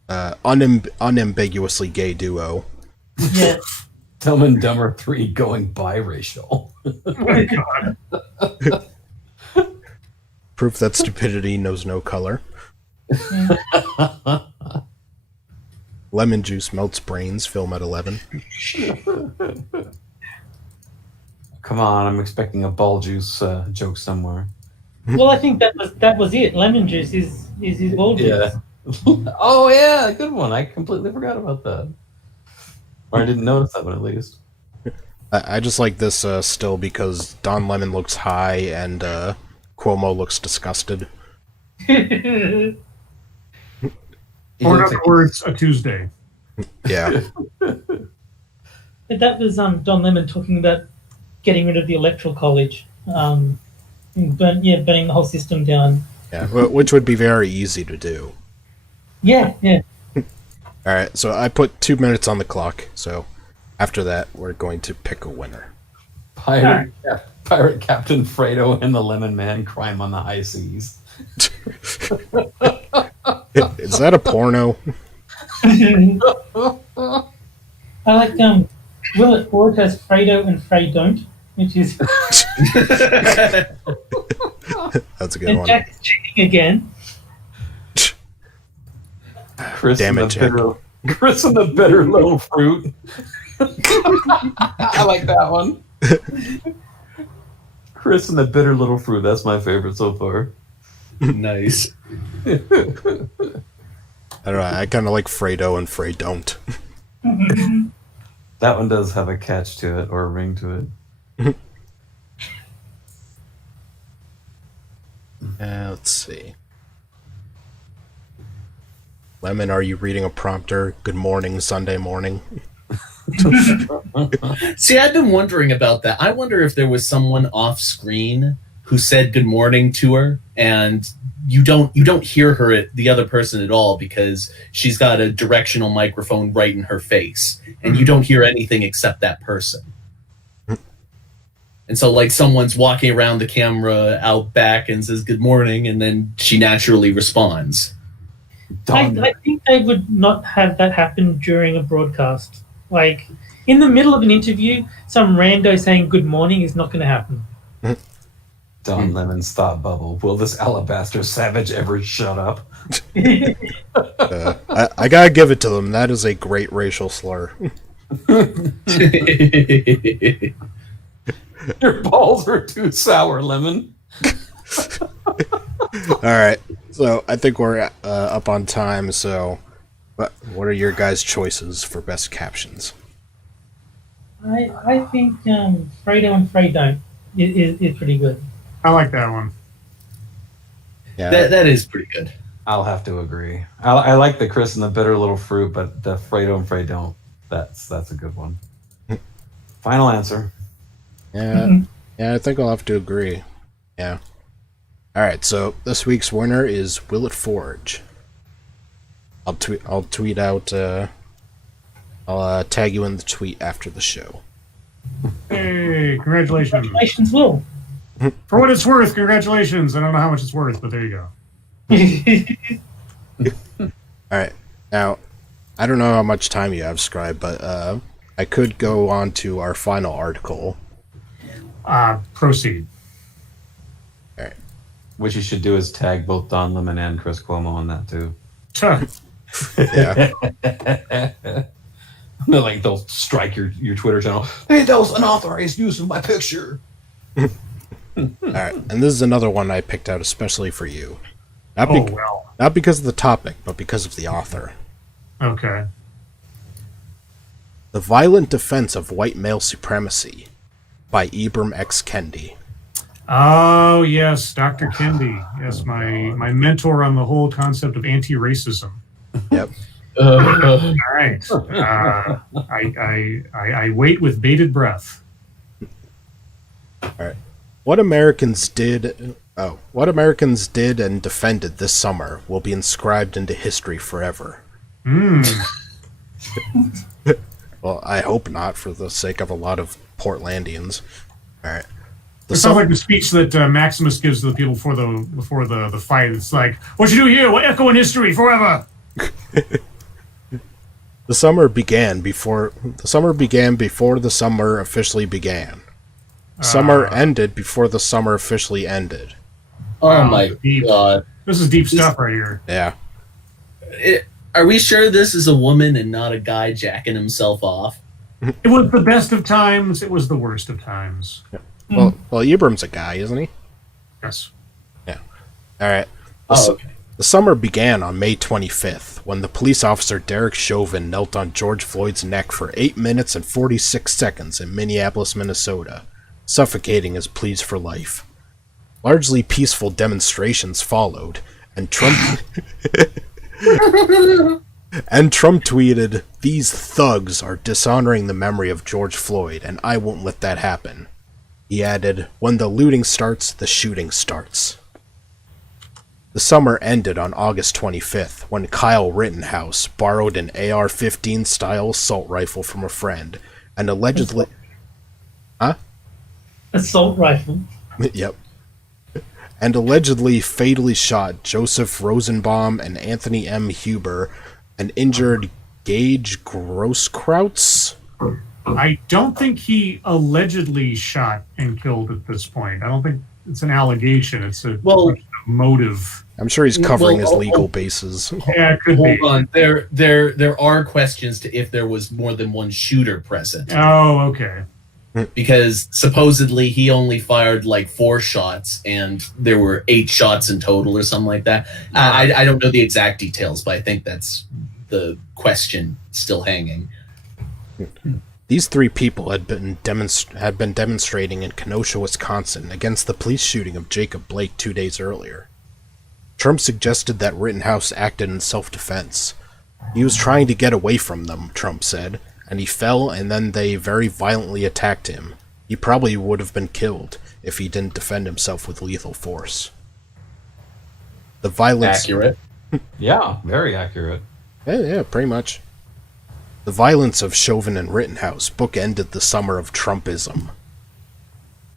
unambiguously gay duo. Yeah. Dumb and Dumber 3 going biracial. Oh my god. Proof that stupidity knows no color. Lemon juice melts brains. Film at 11. Come on, I'm expecting a ball juice joke somewhere. Well, I think that was it. Lemon juice is his ball juice. Yeah. Oh yeah, good one. I completely forgot about that. Or I didn't notice that one at least. I just like this still because Don Lemon looks high and Cuomo looks disgusted. Or in other words, a Tuesday. Yeah. That was Don Lemon talking about getting rid of the electoral college, burning the whole system down. Yeah, which would be very easy to do. Yeah. All right, so I put 2 minutes on the clock. So after that, we're going to pick a winner. Pirate Captain Fredo and the Lemon Man, crime on the high seas. Is that a porno? I like Will It Forward has Fredo and Frey Don't, which is That's a good and one. Jack is cheating again. Chris Damn it, and Jack. Chris and the bitter little fruit. I like that one. Chris and the bitter little fruit. That's my favorite so far. Nice. I don't know. I kind of like Fredo and Frey don't. That one does have a catch to it or a ring to it. Let's see. Lemon, are you reading a prompter? Good morning, Sunday morning. See, I've been wondering about that. I wonder if there was someone off screen who said good morning to her, and you don't hear her, the other person, at all because she's got a directional microphone right in her face, and you don't hear anything except that person. And so, like, someone's walking around the camera out back and says good morning, and then she naturally responds. I think they would not have that happen during a broadcast. Like, in the middle of an interview, some rando saying good morning is not going to happen. Don Lemon's thought bubble. Will this alabaster savage ever shut up? I gotta give it to them. That is a great racial slur. Your balls are too sour, Lemon. All right, so I think we're up on time. So, what are your guys' choices for best captions? I think Fredo and Frey Don't is pretty good. I like that one. Yeah, That is pretty good. I'll have to agree. I like the Chris and the bitter little fruit, but the Fredo and Frey don't. That's a good one. Final answer. yeah, I think I'll have to agree. Yeah. All right, so this week's winner is Will It Forge. I'll tweet out. I'll tag you in the tweet after the show. Hey, congratulations. Congratulations, Will. For what it's worth, congratulations. I don't know how much it's worth, but there you go. All right, now I don't know how much time you have, Scribe, but I could go on to our final article. Proceed. All right. What you should do is tag both Don Lemon and Chris Cuomo on that too. Yeah. Like they'll strike your Twitter channel. Hey, that was unauthorized use of my picture. All right, and this is another one I picked out especially for you. Well. Not because of the topic, but because of the author. Okay. The Violent Defense of White Male Supremacy by Ibram X. Kendi. Oh, yes, Dr. Kendi. Yes, my mentor on the whole concept of anti-racism. Yep. All right. I wait with bated breath. All right. What Americans did and defended this summer will be inscribed into history forever. Hmm. Well, Well, I hope not, for the sake of a lot of Portlandians. All right. It sounds like the speech that Maximus gives to the people before the fight. It's like, "What you do here will echo in history forever." The summer began before the summer officially began. Summer ended before the summer officially ended. Oh my deep. god. This is deep stuff right here. Yeah. Are we sure this is a woman and not a guy jacking himself off? It was the best of times. It was the worst of times. Well, Ibram's a guy, isn't he? Yes. Yeah. All right. Okay. The summer began on May 25th, when the police officer Derek Chauvin knelt on George Floyd's neck for 8 minutes and 46 seconds in Minneapolis, Minnesota, suffocating his pleas for life. Largely peaceful demonstrations followed, and Trump tweeted, "These thugs are dishonoring the memory of George Floyd, and I won't let that happen." He added, "When the looting starts, the shooting starts." The summer ended on August 25th, when Kyle Rittenhouse borrowed an AR-15 style assault rifle from a friend, and allegedly... Assault rifle. Yep. And allegedly fatally shot Joseph Rosenbaum and Anthony M. Huber, and injured Gage Grosskreutz. I don't think he allegedly shot and killed at this point. I don't think it's an allegation. It's a motive. I'm sure he's covering his legal bases. Yeah, it could be. Hold on. There are questions to if there was more than one shooter present. Oh, okay. Because supposedly he only fired like 4 shots and there were 8 shots in total or something like that. I don't know the exact details, but I think that's the question still hanging. These 3 people had been demonstrating in Kenosha, Wisconsin, against the police shooting of Jacob Blake 2 days earlier. Trump suggested that Rittenhouse acted in self-defense. He was trying to get away from them, Trump said, and he fell, and then they very violently attacked him. He probably would have been killed if he didn't defend himself with lethal force. The violence... Accurate. Yeah, very accurate. Yeah, pretty much. The violence of Chauvin and Rittenhouse bookended the summer of Trumpism.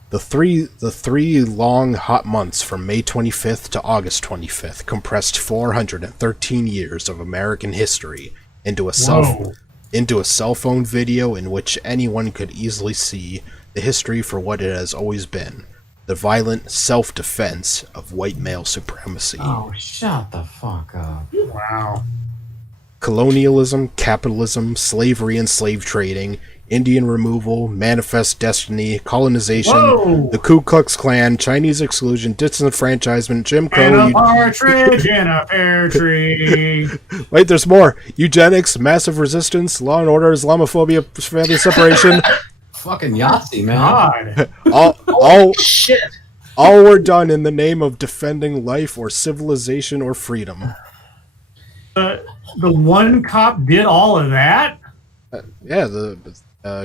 The three long, hot months from May 25th to August 25th compressed 413 years of American history into a cell phone video in which anyone could easily see the history for what it has always been: the violent self-defense of white male supremacy. Oh, shut the fuck up. Wow. Colonialism, capitalism, slavery and slave trading, Indian removal, manifest destiny, colonization, the Ku Klux Klan, Chinese exclusion, disenfranchisement, Jim Crow... And a partridge in a pear tree. Wait, there's more. Eugenics, massive resistance, law and order, Islamophobia, family separation. Fucking Yahtzee, man. God. Shit. All were done in the name of defending life or civilization or freedom. The one cop did all of that? Yeah, the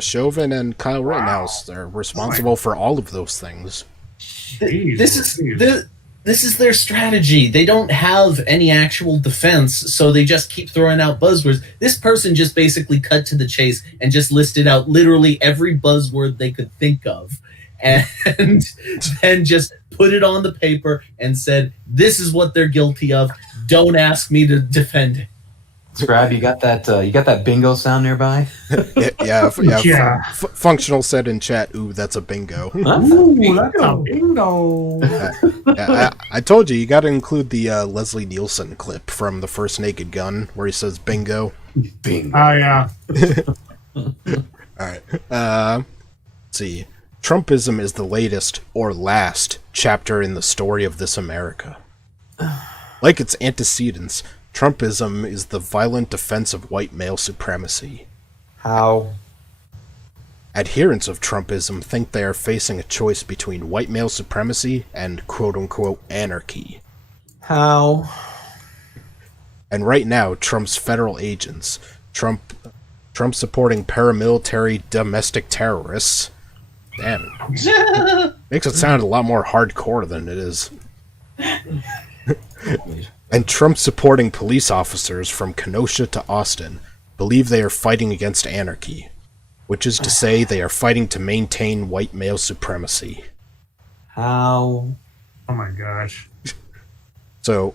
Chauvin and Kyle Rittenhouse are responsible for all of those things. Jeez, This is their strategy. They don't have any actual defense, so they just keep throwing out buzzwords. This person just basically cut to the chase and just listed out literally every buzzword they could think of, and then just put it on the paper and said, "This is what they're guilty of. Don't ask me to defend it." Scribe, you got that bingo sound nearby? Yeah. Yeah. Functional said in chat, "Ooh, that's a bingo." Ooh, that's a bingo. I told you got to include the Leslie Nielsen clip from The First Naked Gun where he says bingo. Bingo. Oh, yeah. All right. Let's see. Trumpism is the latest or last chapter in the story of this America. Like its antecedents, Trumpism is the violent defense of white male supremacy. How? Adherents of Trumpism think they are facing a choice between white male supremacy and quote-unquote anarchy. How? And right now, Trump's federal agents, Trump supporting paramilitary domestic terrorists, damn, makes it sound a lot more hardcore than it is. And Trump supporting police officers from Kenosha to Austin believe they are fighting against anarchy. which is to say they are fighting to maintain white male supremacy. How? Oh my gosh. So,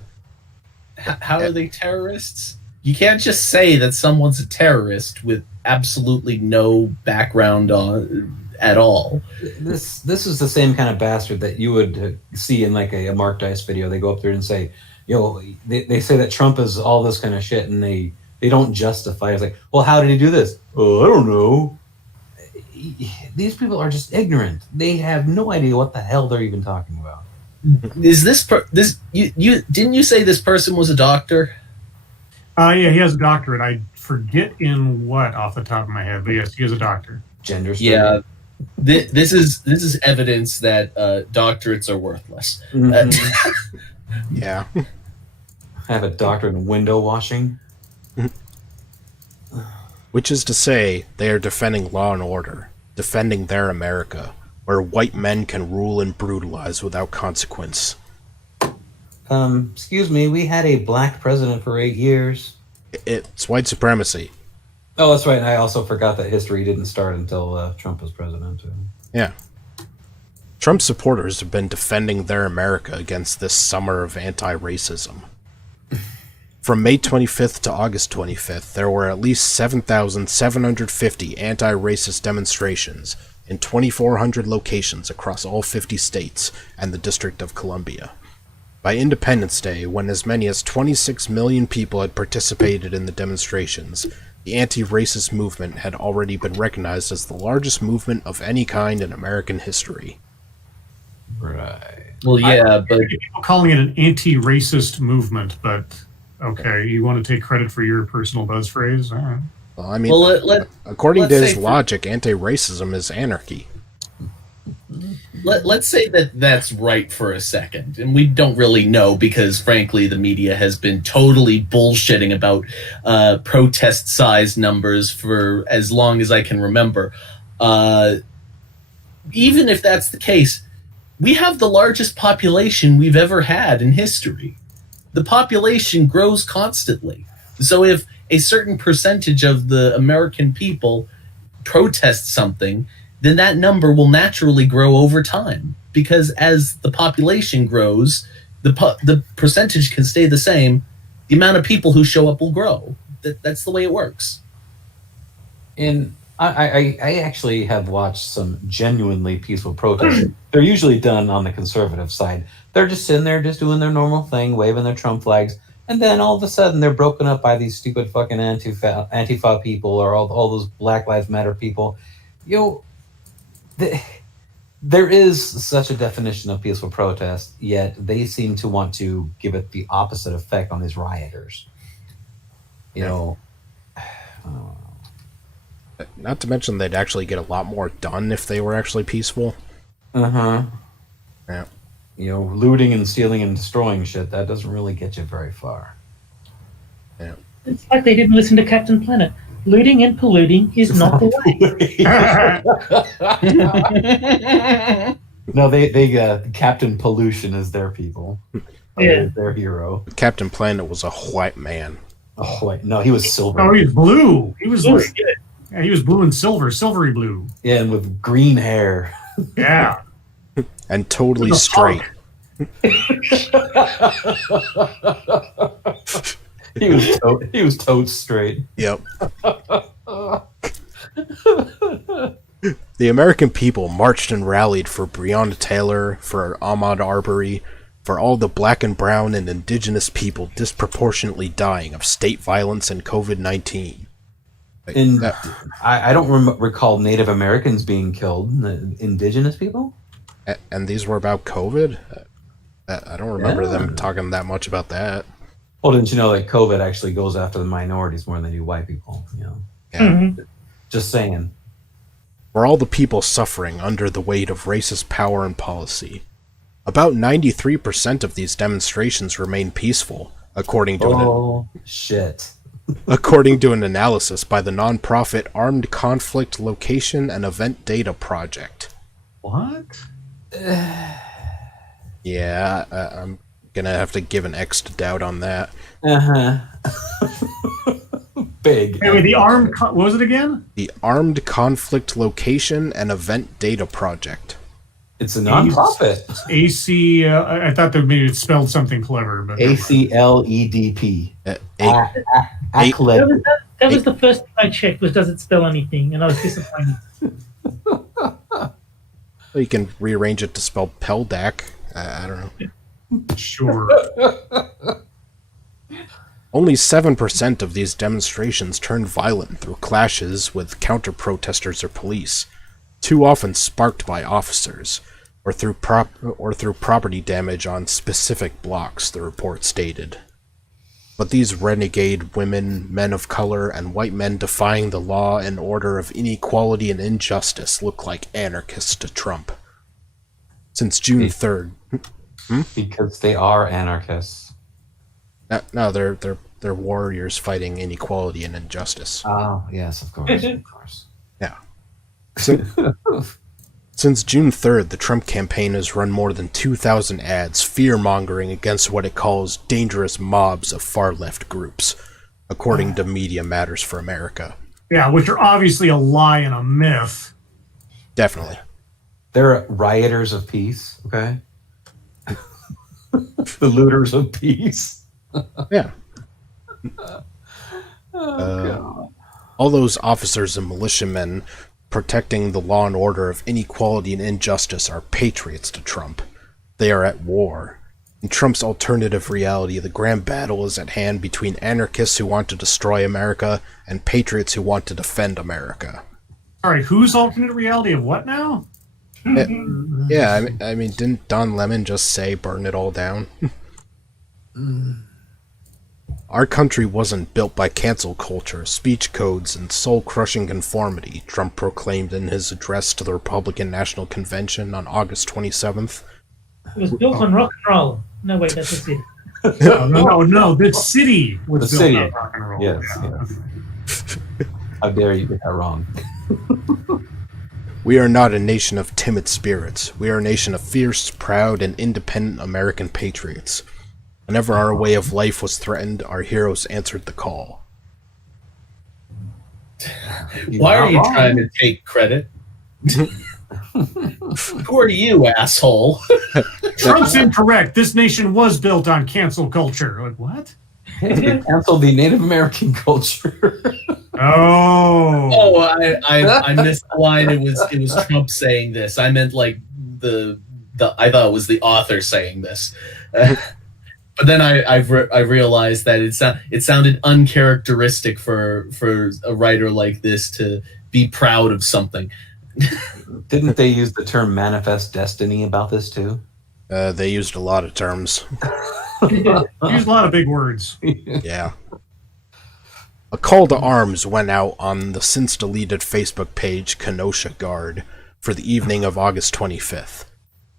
How are they terrorists? You can't just say that someone's a terrorist with absolutely no background at all. This is the same kind of bastard that you would see in like a Mark Dice video. They go up there and say, they say that Trump is all this kind of shit, and they don't justify it. It's like, well, how did he do this? Oh, I don't know. These people are just ignorant. They have no idea what the hell they're even talking about. Is you didn't you say this person was a doctor? Yeah, he has a doctorate. I forget in what off the top of my head, but yes, he is a doctor. Gender study. Yeah. This is evidence that doctorates are worthless. yeah. I have a doctorate in window washing. Which is to say, they are defending law and order, defending their America, where white men can rule and brutalize without consequence. Excuse me, we had a black president for 8 years. It's white supremacy. Oh, that's right. And I also forgot that history didn't start until Trump was president, too. Yeah. Trump supporters have been defending their America against this summer of anti-racism. From May 25th to August 25th, there were at least 7,750 anti-racist demonstrations in 2,400 locations across all 50 states and the District of Columbia. By Independence Day, when as many as 26 million people had participated in the demonstrations, the anti-racist movement had already been recognized as the largest movement of any kind in American history. Right. Well, yeah, but people calling it an anti-racist movement, but okay, you want to take credit for your personal buzz phrase? All right. Well, I mean, according to his logic, anti-racism is anarchy. Let's say that that's right for a second, and we don't really know because, frankly, the media has been totally bullshitting about protest size numbers for as long as I can remember. Even if that's the case, we have the largest population we've ever had in history. The population grows constantly. So if a certain percentage of the American people protest something, then that number will naturally grow over time. Because as the population grows, the percentage can stay the same. The amount of people who show up will grow. That's the way it works. And I actually have watched some genuinely peaceful protests. They're usually done on the conservative side. They're just sitting there, just doing their normal thing, waving their Trump flags, and then all of a sudden they're broken up by these stupid fucking Antifa people or all those Black Lives Matter people. There is such a definition of peaceful protest, yet they seem to want to give it the opposite effect on these rioters. Not to mention they'd actually get a lot more done if they were actually peaceful. Uh-huh. Yeah. Looting and stealing and destroying shit, that doesn't really get you very far. Yeah. It's like they didn't listen to Captain Planet. Looting and polluting is not the way. No, they Captain Pollution is their people. Yeah. Their hero. Captain Planet was a white man. Oh, wait, no, he was silver. Oh, he was blue. He was Blue, like, yeah, he was blue and silvery blue. Yeah, and with green hair. Yeah. And totally What the straight. He was totes straight. Yep. The American people marched and rallied for Breonna Taylor, for Ahmaud Arbery, for all the black and brown and indigenous people disproportionately dying of state violence and COVID-19. And I don't recall Native Americans being killed. Indigenous people? And these were about COVID? I don't remember them talking that much about that. Well, didn't you know that COVID actually goes after the minorities more than they do white people? Yeah. Mm-hmm. Just saying. For all the people suffering under the weight of racist power and policy. About 93% of these demonstrations remain peaceful, according to according to an analysis by the nonprofit Armed Conflict Location and Event Data Project. What? Yeah, I'm gonna have to give an X to doubt on that. Uh-huh. big. Anyway, the armed. What was it again? The Armed Conflict Location and Event Data Project. It's a nonprofit. AC. I thought that maybe it spelled something clever, but ACLEDP. That was the first thing I checked, was does it spell anything, and I was disappointed. You can rearrange it to spell Peldak. I don't know. Sure. Only 7% of these demonstrations turned violent through clashes with counter-protesters or police, too often sparked by officers, or through property damage on specific blocks, the report stated. But these renegade women, men of color, and white men defying the law and order of inequality and injustice look like anarchists to Trump. Since June 3rd... Because they are anarchists. No, they're warriors fighting inequality and injustice. Oh, yes, of course, of course. Yeah. Since June 3rd, the Trump campaign has run more than 2,000 ads fear-mongering against what it calls dangerous mobs of far-left groups, according to Media Matters for America. Yeah, which are obviously a lie and a myth. Definitely. They're rioters of peace, okay? The looters of peace. Yeah. God. All those officers and militiamen protecting the law and order of inequality and injustice are patriots to Trump. They are at war. In Trump's alternative reality, the grand battle is at hand between anarchists who want to destroy America and patriots who want to defend America. All right, whose alternate reality of what now? Yeah, I mean, didn't Don Lemon just say burn it all down? Our country wasn't built by cancel culture, speech codes, and soul-crushing conformity, Trump proclaimed in his address to the Republican National Convention on August 27th. It was built on rock and roll. No, wait, that's a city. No, the city was The built city. on rock and roll. Yes, Yeah. yes. How dare you get that wrong? We are not a nation of timid spirits. We are a nation of fierce, proud, and independent American patriots. Whenever our way of life was threatened, our heroes answered the call. Why are you trying to take credit? Who are you, asshole? Trump's incorrect. This nation was built on cancel culture. Like, what? Cancel the Native American culture. Oh, I missed the line. It was Trump saying this. I meant like the I thought it was the author saying this. But then I realized that it sounded uncharacteristic for a writer like this to be proud of something. Didn't they use the term manifest destiny about this too? They used a lot of terms. use a lot of big words. Yeah. A call to arms went out on the since-deleted Facebook page Kenosha Guard for the evening of August 25th.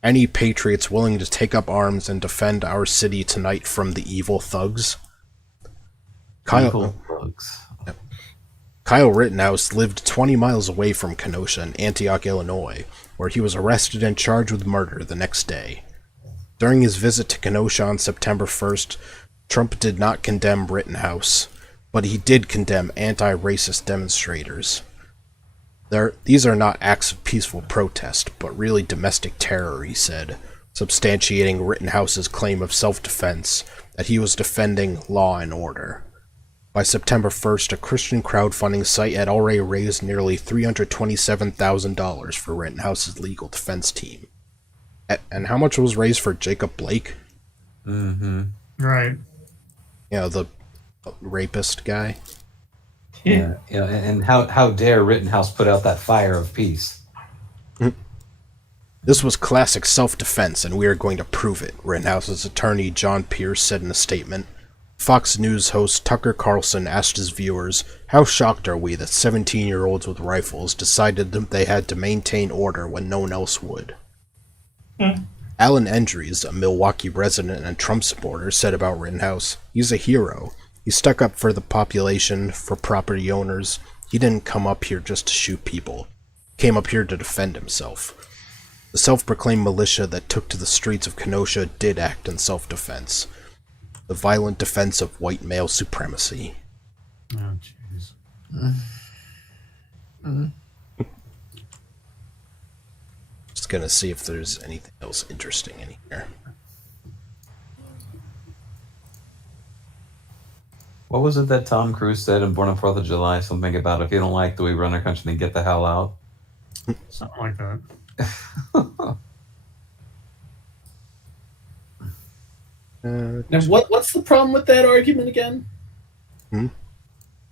Any patriots willing to take up arms and defend our city tonight from the evil thugs? Kyle Rittenhouse lived 20 miles away from Kenosha in Antioch, Illinois, where he was arrested and charged with murder the next day. During his visit to Kenosha on September 1st, Trump did not condemn Rittenhouse, but he did condemn anti-racist demonstrators. These are not acts of peaceful protest, but really domestic terror, he said, substantiating Rittenhouse's claim of self-defense, that he was defending law and order. By September 1st, a Christian crowdfunding site had already raised nearly $327,000 for Rittenhouse's legal defense team. And how much was raised for Jacob Blake? Mm-hmm. Right. You know, the rapist guy? Yeah. And how dare Rittenhouse put out that fire of peace? This was classic self-defense, and we are going to prove it, Rittenhouse's attorney John Pierce said in a statement. Fox News host Tucker Carlson asked his viewers, "How shocked are we that 17-year-olds with rifles decided that they had to maintain order when no one else would?" Alan Endries, a Milwaukee resident and Trump supporter, said about Rittenhouse, "He's a hero. He stuck up for the population, for property owners. He didn't come up here just to shoot people. He came up here to defend himself." The self-proclaimed militia that took to the streets of Kenosha did act in self-defense. The violent defense of white male supremacy. Oh, jeez. Just gonna see if there's anything else interesting in here. What was it that Tom Cruise said in Born on 4th of July? Something about if you don't like the way we run our country, then get the hell out. Something like that. Now, what's the problem with that argument again?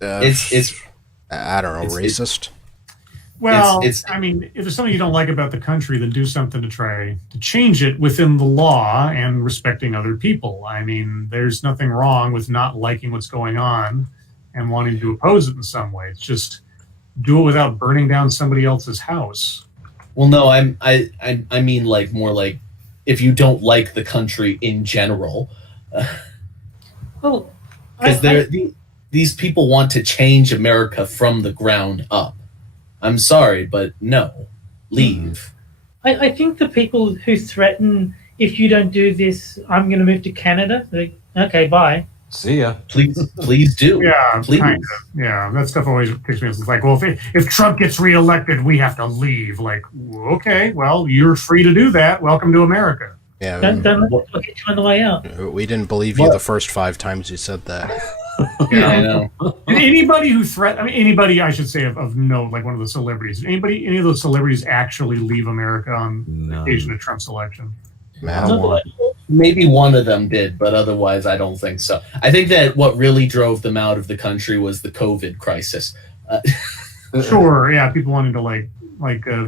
It's I don't know, it's- racist. Well, It's- I mean, if there's something you don't like about the country, then do something to try to change it within the law and respecting other people. I mean, there's nothing wrong with not liking what's going on and wanting to oppose it in some way. It's just do it without burning down somebody else's house. well, no, I mean like more like if you don't like the country in general, Well, because these people want to change America from the ground up. I'm sorry, but no, leave. I think the people who threaten, if you don't do this, I'm going to move to Canada. Like, okay, bye. See ya. Please do. Yeah, Please. kind of. Yeah, that stuff always kicks me. It's like, well, if Trump gets reelected, we have to leave. Like, okay, well, you're free to do that. Welcome to America. Yeah, Don't let it get you on the way out. we didn't believe you the first 5 times you said that. Yeah, I know. And anybody who anybody I should say of note, like one of the celebrities, any of those celebrities actually leave America on the occasion of Trump's election? Man, Maybe one of them did, but otherwise, I don't think so. I think that what really drove them out of the country was the COVID crisis. Sure, yeah, people wanting to like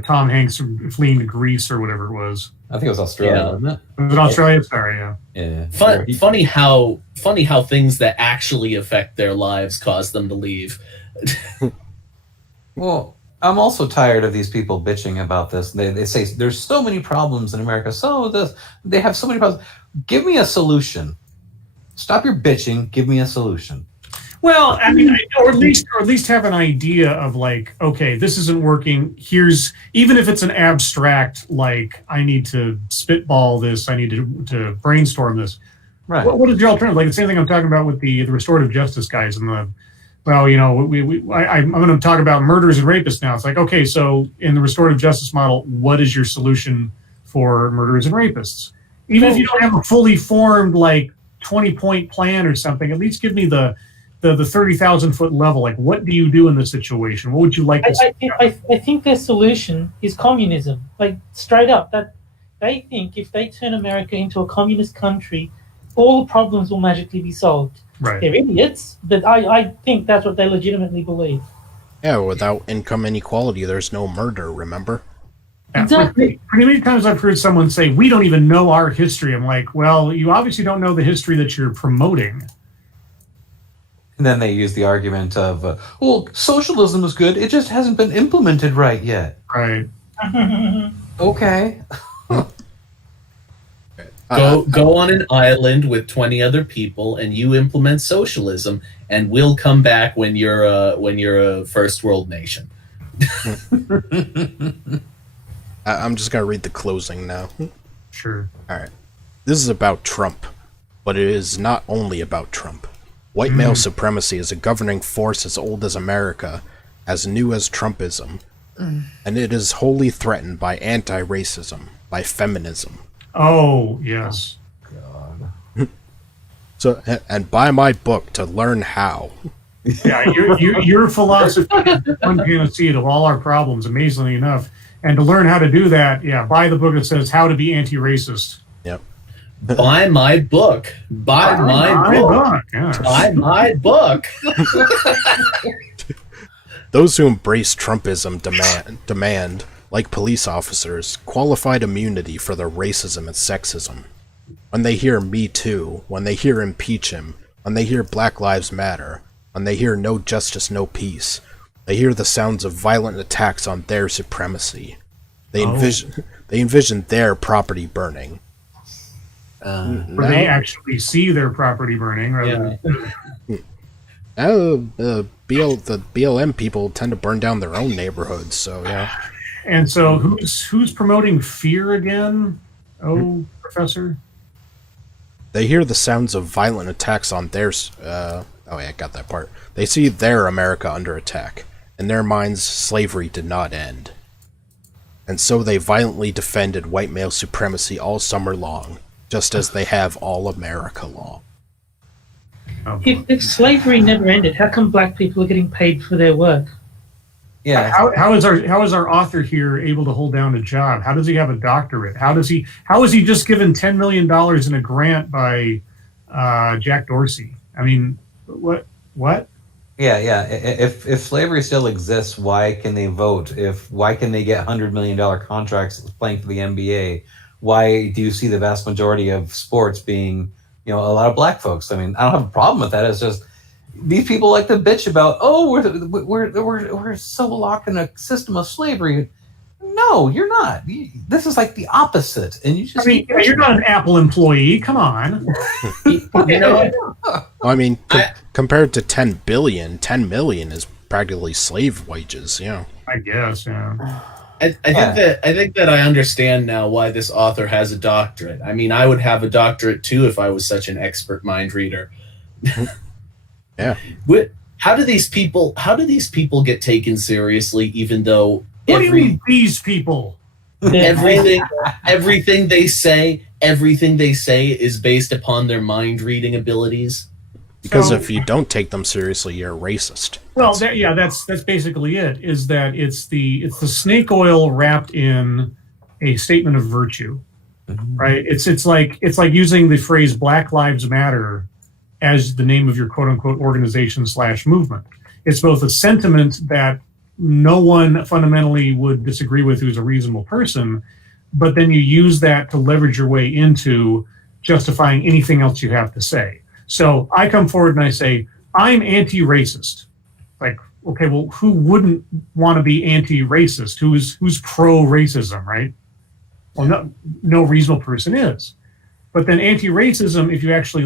Tom Hanks fleeing to Greece or whatever it was. I think it was Australia, Yeah. wasn't it? Was it Australia? Sorry, yeah. Yeah. Funny how things that actually affect their lives cause them to leave. Well, I'm also tired of these people bitching about this. They say there's so many problems in America. They have so many problems. Give me a solution. Stop your bitching. Give me a solution. Well, I mean, or at least have an idea of like, okay, this isn't working. Here's, even if it's an abstract, like I need to spitball this, I need to brainstorm this. Right. What is your alternative? Like the same thing I'm talking about with the restorative justice guys and the, well, you know, I'm going to talk about murderers and rapists now. It's like, okay, so in the restorative justice model, what is your solution for murderers and rapists? Even if you don't have a fully formed like 20-point plan or something, at least give me the 30,000-foot level. Like, what do you do in this situation? What would you like to see? I think their solution is communism. Like, straight up, that they think if they turn America into a communist country, all the problems will magically be solved. Right. They're idiots, but I think that's what they legitimately believe. yeah, without income inequality, there's no murder, remember? Yeah, Exactly. Pretty many times I've heard someone say, we don't even know our history. I'm like, well, you obviously don't know the history that you're promoting. And then they use the argument of, well, socialism is good. It just hasn't been implemented right yet. Right. Okay. Go on an island with 20 other people, and you implement socialism, and we'll come back when you're a first world nation. I'm just gonna read the closing now. Sure. Alright. This is about Trump, but it is not only about Trump. White male supremacy is a governing force as old as America, as new as Trumpism, and it is wholly threatened by anti-racism, by feminism. Oh, yes. So, and buy my book to learn how. Yeah, your philosophy is one panacea to all our problems, amazingly enough. And to learn how to do that, yeah, buy the book that says How to Be Anti-Racist. Yep. Buy my book. Buy my book. Yeah. Buy my book. Those who embrace Trumpism demand, like police officers, qualified immunity for their racism and sexism. When they hear Me Too, when they hear Impeach Him, when they hear Black Lives Matter, when they hear No Justice, No Peace, they hear the sounds of violent attacks on their supremacy. They envision their property burning. Where they actually see their property burning rather than... The BLM people tend to burn down their own neighborhoods, so yeah. And so who's promoting fear again? Oh, Professor? They hear the sounds of violent attacks on their Oh yeah, I got that part. They see their America under attack. In their minds, slavery did not end. And so they violently defended white male supremacy all summer long, just as they have all America long. Oh, If slavery never ended, how come black people are getting paid for their work? Yeah. how is our author here able to hold down a job? How does he have a doctorate? How is he just given $10 million in a grant by Jack Dorsey? I mean, what? Yeah. If slavery still exists, why can they vote? Why can they get $100 million contracts playing for the NBA? Why do you see the vast majority of sports being, a lot of black folks? I mean, I don't have a problem with that. It's just these people like to bitch about, we're so locked in a system of slavery. No, you're not. This is like the opposite, and you just. You're not an Apple employee. Come on. I mean, compared to 10 billion, 10 million is practically slave wages. I guess. Yeah. I think that I understand now why this author has a doctorate. I mean, I would have a doctorate too if I was such an expert mind reader. Yeah. How do these people get taken seriously, even though What do you mean these people? everything they say is based upon their mind reading abilities? Because if you don't take them seriously, you're a racist. Well, that's basically it. Is that it's the snake oil wrapped in a statement of virtue, right? It's like using the phrase Black Lives Matter as the name of your quote unquote organization / movement. It's both a sentiment that no one fundamentally would disagree with who's a reasonable person, but then you use that to leverage your way into justifying anything else you have to say. So I come forward and I say, I'm anti-racist. Like, okay, well, who wouldn't want to be anti-racist? Who's pro-racism, right? Well, no reasonable person is. But then anti-racism, if you actually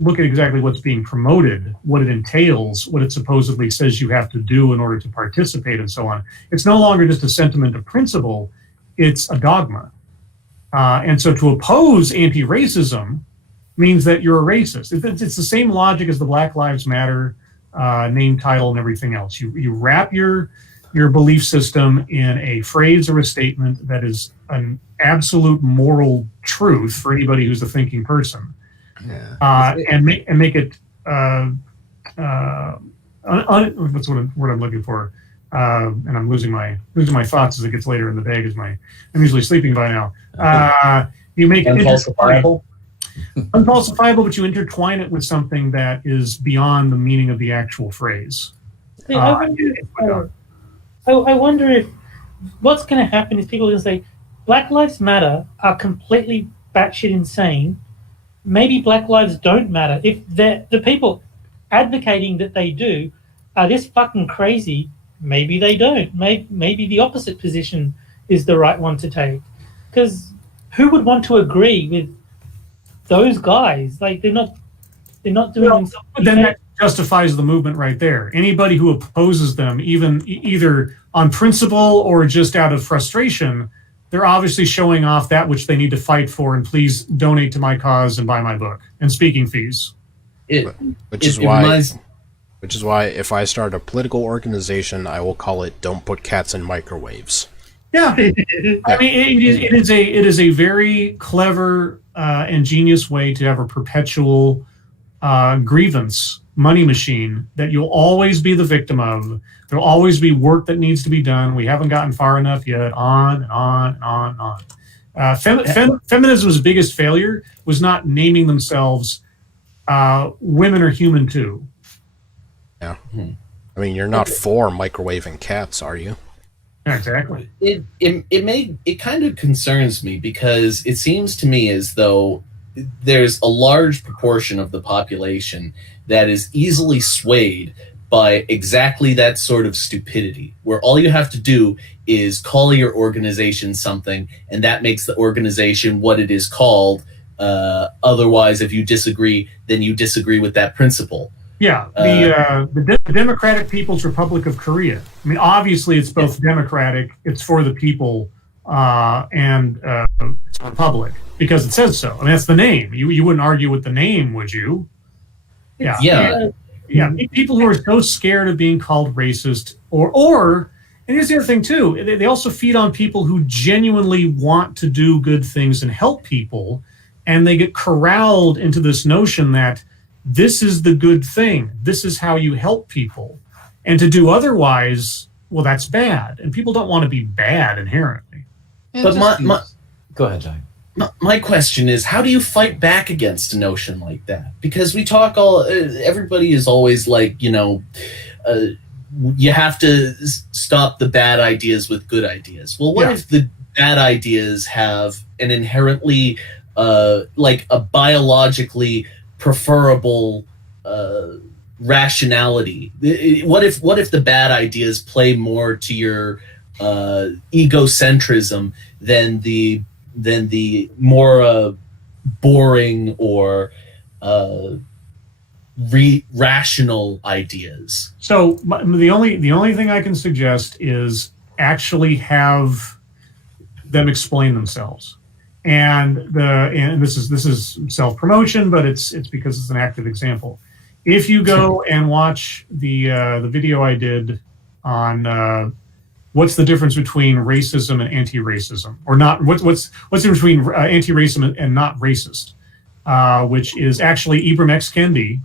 look at exactly what's being promoted, what it entails, what it supposedly says you have to do in order to participate and so on, it's no longer just a sentiment of principle, it's a dogma. And so to oppose anti-racism means that you're a racist. It's the same logic as the Black Lives Matter name, title, and everything else. You wrap your belief system in a phrase or a statement that is an absolute moral truth for anybody who's a thinking person. Yeah. And make it what's the word I'm looking for? And I'm losing my thoughts as it gets later in the day because I'm usually sleeping by now. You make it unfalsifiable, but you intertwine it with something that is beyond the meaning of the actual phrase. I wonder if what's going to happen is people are going to say Black Lives Matter are completely batshit insane. Maybe Black lives don't matter. If the people advocating that they do are this fucking crazy, maybe they don't. Maybe the opposite position is the right one to take. Because who would want to agree with those guys? Like they're not doing themselves. Then that justifies the movement right there. Anybody who opposes them, even either on principle or just out of frustration, they're obviously showing off that which they need to fight for, and please donate to my cause and buy my book and speaking fees. Which is why if I start a political organization, I will call it "Don't Put Cats in Microwaves." Yeah, I mean it is a very clever and genius way to have a perpetual grievance money machine that you'll always be the victim of. There'll always be work that needs to be done. We haven't gotten far enough yet. On and on and on and on. Feminism's biggest failure was not naming themselves women are human too. Yeah. I mean, you're not for microwaving cats, are you? Yeah, exactly. It kind of concerns me because it seems to me as though there's a large proportion of the population that is easily swayed by exactly that sort of stupidity, where all you have to do is call your organization something, and that makes the organization what it is called. Otherwise, if you disagree, then you disagree with that principle. Yeah, the Democratic People's Republic of Korea. I mean, obviously, it's both democratic, it's for the people, and it's a republic because it says so. I mean, that's the name. You wouldn't argue with the name, would you? Yeah. Yeah, people who are so scared of being called racist, or and here's the other thing too, they also feed on people who genuinely want to do good things and help people, and they get corralled into this notion that this is the good thing, this is how you help people, and to do otherwise, well, that's bad, and people don't want to be bad inherently. But go ahead, Jack. My question is, how do you fight back against a notion like that? Because we talk everybody is always like, you have to stop the bad ideas with good ideas. Well, what if the bad ideas have an inherently, like a biologically preferable rationality? What if the bad ideas play more to your egocentrism than the more boring or rational ideas? So the only thing I can suggest is actually have them explain themselves. And this is self-promotion, but it's because it's an active example. If you go and watch the video I did on what's the difference between racism and anti-racism, or not? What's the difference between anti-racism and not racist? Which is actually Ibram X. Kendi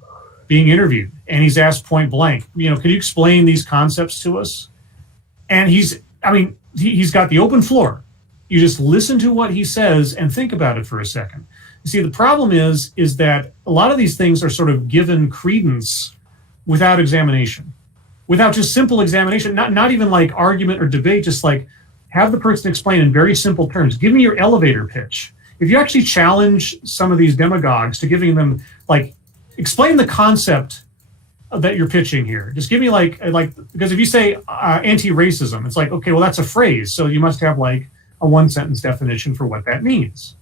being interviewed, and he's asked point blank, can you explain these concepts to us? And he's got the open floor. You just listen to what he says and think about it for a second. You see, the problem is that a lot of these things are sort of given credence without examination. Without just simple examination, not even like argument or debate, just like have the person explain in very simple terms. Give me your elevator pitch. If you actually challenge some of these demagogues to giving them, like, explain the concept that you're pitching here. Just give me like because if you say anti-racism, it's like, okay, well, that's a phrase. So you must have like a one sentence definition for what that means.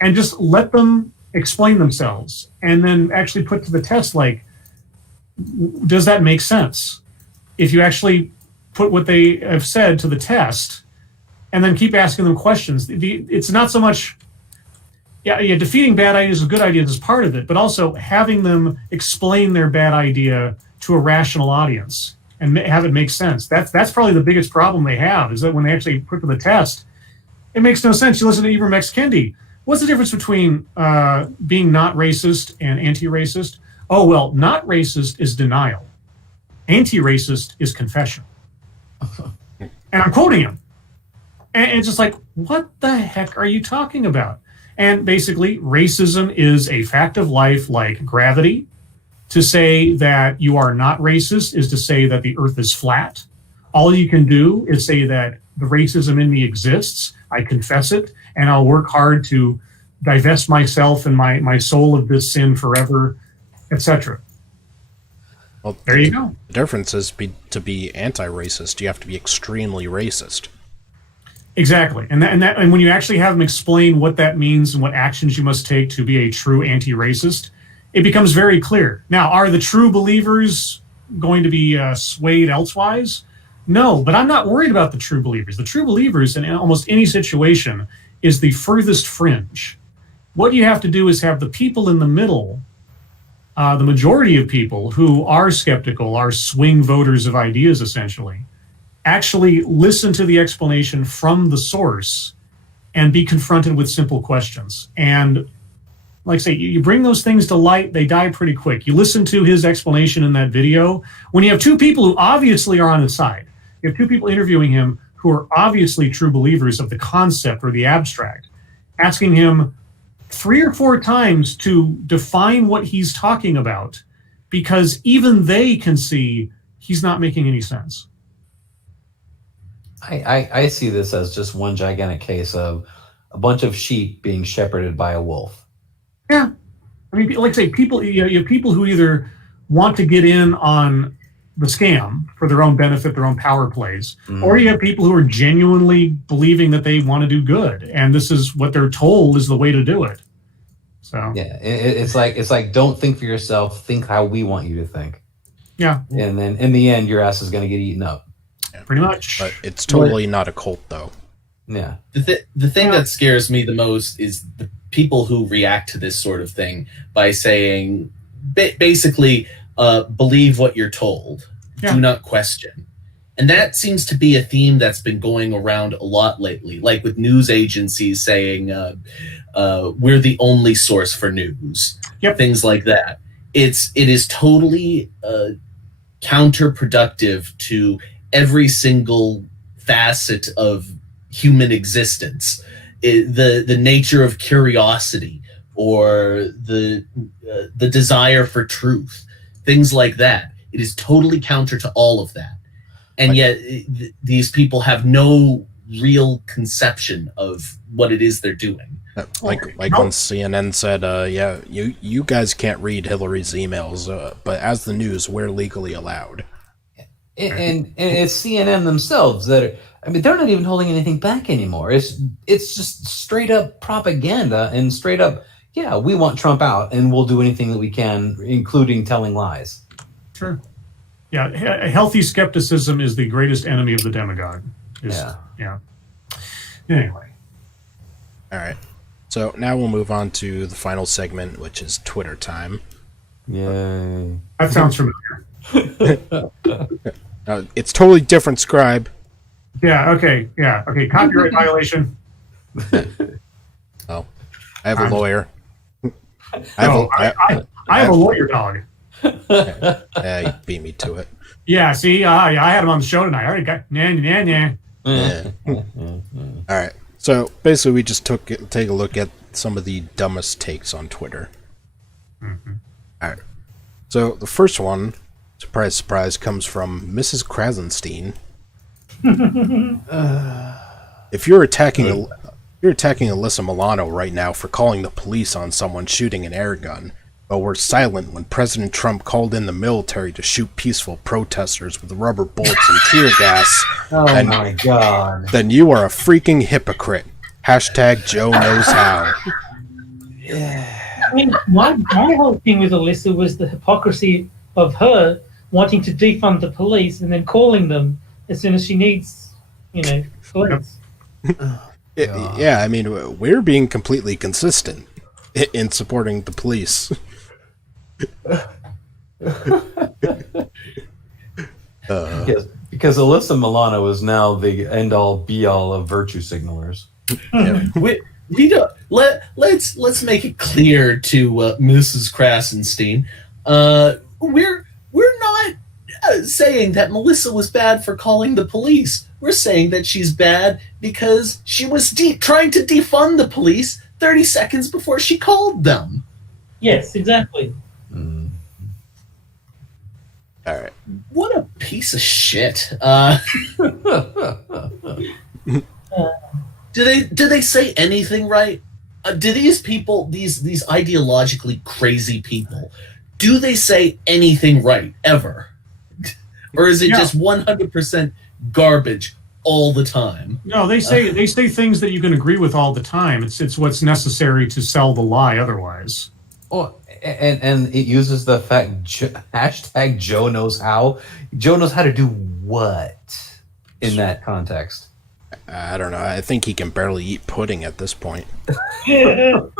And just let them explain themselves and then actually put to the test, like, does that make sense? If you actually put what they have said to the test and then keep asking them questions, it's not so much, defeating bad ideas with good ideas is part of it, but also having them explain their bad idea to a rational audience and have it make sense. That's probably the biggest problem they have, is that when they actually put to the test, it makes no sense. You listen to Ibram X. Kendi. What's the difference between being not racist and anti-racist? Oh, well, not racist is denial. Anti-racist is confession. And I'm quoting him. And it's just like, what the heck are you talking about? And basically, racism is a fact of life like gravity. To say that you are not racist is to say that the earth is flat. All you can do is say that the racism in me exists. I confess it, and I'll work hard to divest myself and my soul of this sin forever, etc. Well, there you go. The difference is to be anti-racist, you have to be extremely racist. Exactly, and when you actually have them explain what that means and what actions you must take to be a true anti-racist, it becomes very clear. Now, are the true believers going to be swayed elsewise? No, but I'm not worried about the true believers. The true believers in almost any situation is the furthest fringe. What you have to do is have the people in the middle, the majority of people who are skeptical, are swing voters of ideas essentially, actually listen to the explanation from the source and be confronted with simple questions. And like I say, you bring those things to light, they die pretty quick. You listen to his explanation in that video. When you have two people who obviously are on his side, you have two people interviewing him who are obviously true believers of the concept or the abstract, asking him 3 or 4 times to define what he's talking about, because even they can see he's not making any sense. I see this as just one gigantic case of a bunch of sheep being shepherded by a wolf. Yeah. I mean, like I say, people, you have people who either want to get in on the scam for their own benefit, their own power plays, or you have people who are genuinely believing that they want to do good, and this is what they're told is the way to do it. So yeah, it's like don't think for yourself, think how we want you to think. Yeah, and then in the end, your ass is going to get eaten up. Yeah, pretty much. But it's totally not a cult, though. Yeah. The thing that scares me the most is the people who react to this sort of thing by saying, basically, believe what you're told. Yeah. Do not question. And that seems to be a theme that's been going around a lot lately, like with news agencies saying we're the only source for news, things like that. It is totally counterproductive to every single facet of human existence. The nature of curiosity or the desire for truth, things like that. It is totally counter to all of that. And yet these people have no real conception of what it is they're doing. Like when CNN said, yeah, you guys can't read Hillary's emails, but as the news, we're legally allowed. And it's CNN themselves that they're not even holding anything back anymore. It's just straight up propaganda and straight up, yeah, we want Trump out and we'll do anything that we can, including telling lies. Sure. Yeah, a healthy skepticism is the greatest enemy of the demagogue. Yeah. Anyway. All right. So now we'll move on to the final segment, which is Twitter time. Yay. That sounds familiar. It's totally different, Scribe. Yeah, okay. Copyright violation. Oh, I have a lawyer. I have a lawyer dog. Yeah, you beat me to it. Yeah, see, I had him on the show tonight. I already got nah. Yeah. All right. So basically, we just take a look at some of the dumbest takes on Twitter. Mm-hmm. All right. So the first one, surprise, surprise, comes from Mrs. Krasenstein. If you're attacking Alyssa Milano right now for calling the police on someone shooting an air gun, but were silent when President Trump called in the military to shoot peaceful protesters with rubber bullets and tear gas, my God. then you are a freaking hypocrite. Hashtag Joe knows how. I mean, my whole thing with Alyssa was the hypocrisy of her wanting to defund the police and then calling them as soon as she needs, police. Yeah, I mean, we're being completely consistent in supporting the police. Because Alyssa Milano is now the end-all, be-all of virtue signalers. Yeah. We don't let's make it clear to Mrs. Krasenstein. We're not saying that Melissa was bad for calling the police. We're saying that she's bad because she was trying to defund the police 30 seconds before she called them. Yes, exactly. All right. What a piece of shit. Do they say anything right? Do these people, these ideologically crazy people, do they say anything right ever? Or is it just 100% garbage all the time? No, they say things that you can agree with all the time. It's what's necessary to sell the lie otherwise. Oh, and it uses the fact hashtag Joe knows how. Joe knows how to do what in that context? I don't know. I think he can barely eat pudding at this point. All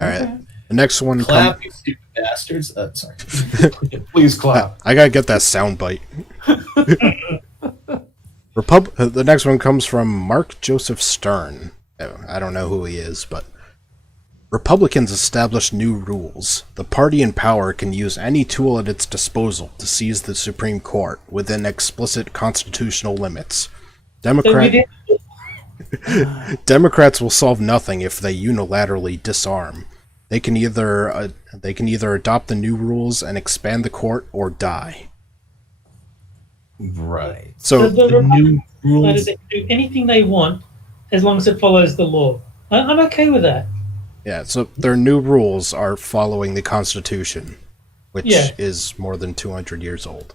right. The next one. Clap, you stupid bastards. Sorry. Please clap. I gotta get that sound bite. The next one comes from Mark Joseph Stern. I don't know who he is, but Republicans established new rules. The party in power can use any tool at its disposal to seize the Supreme Court within explicit constitutional limits. Democrats will solve nothing if they unilaterally disarm. They can either adopt the new rules and expand the court or die. Right. So the new rules. They can do anything they want as long as it follows the law. I'm okay with that. Yeah, so their new rules are following the Constitution, which is more than 200 years old.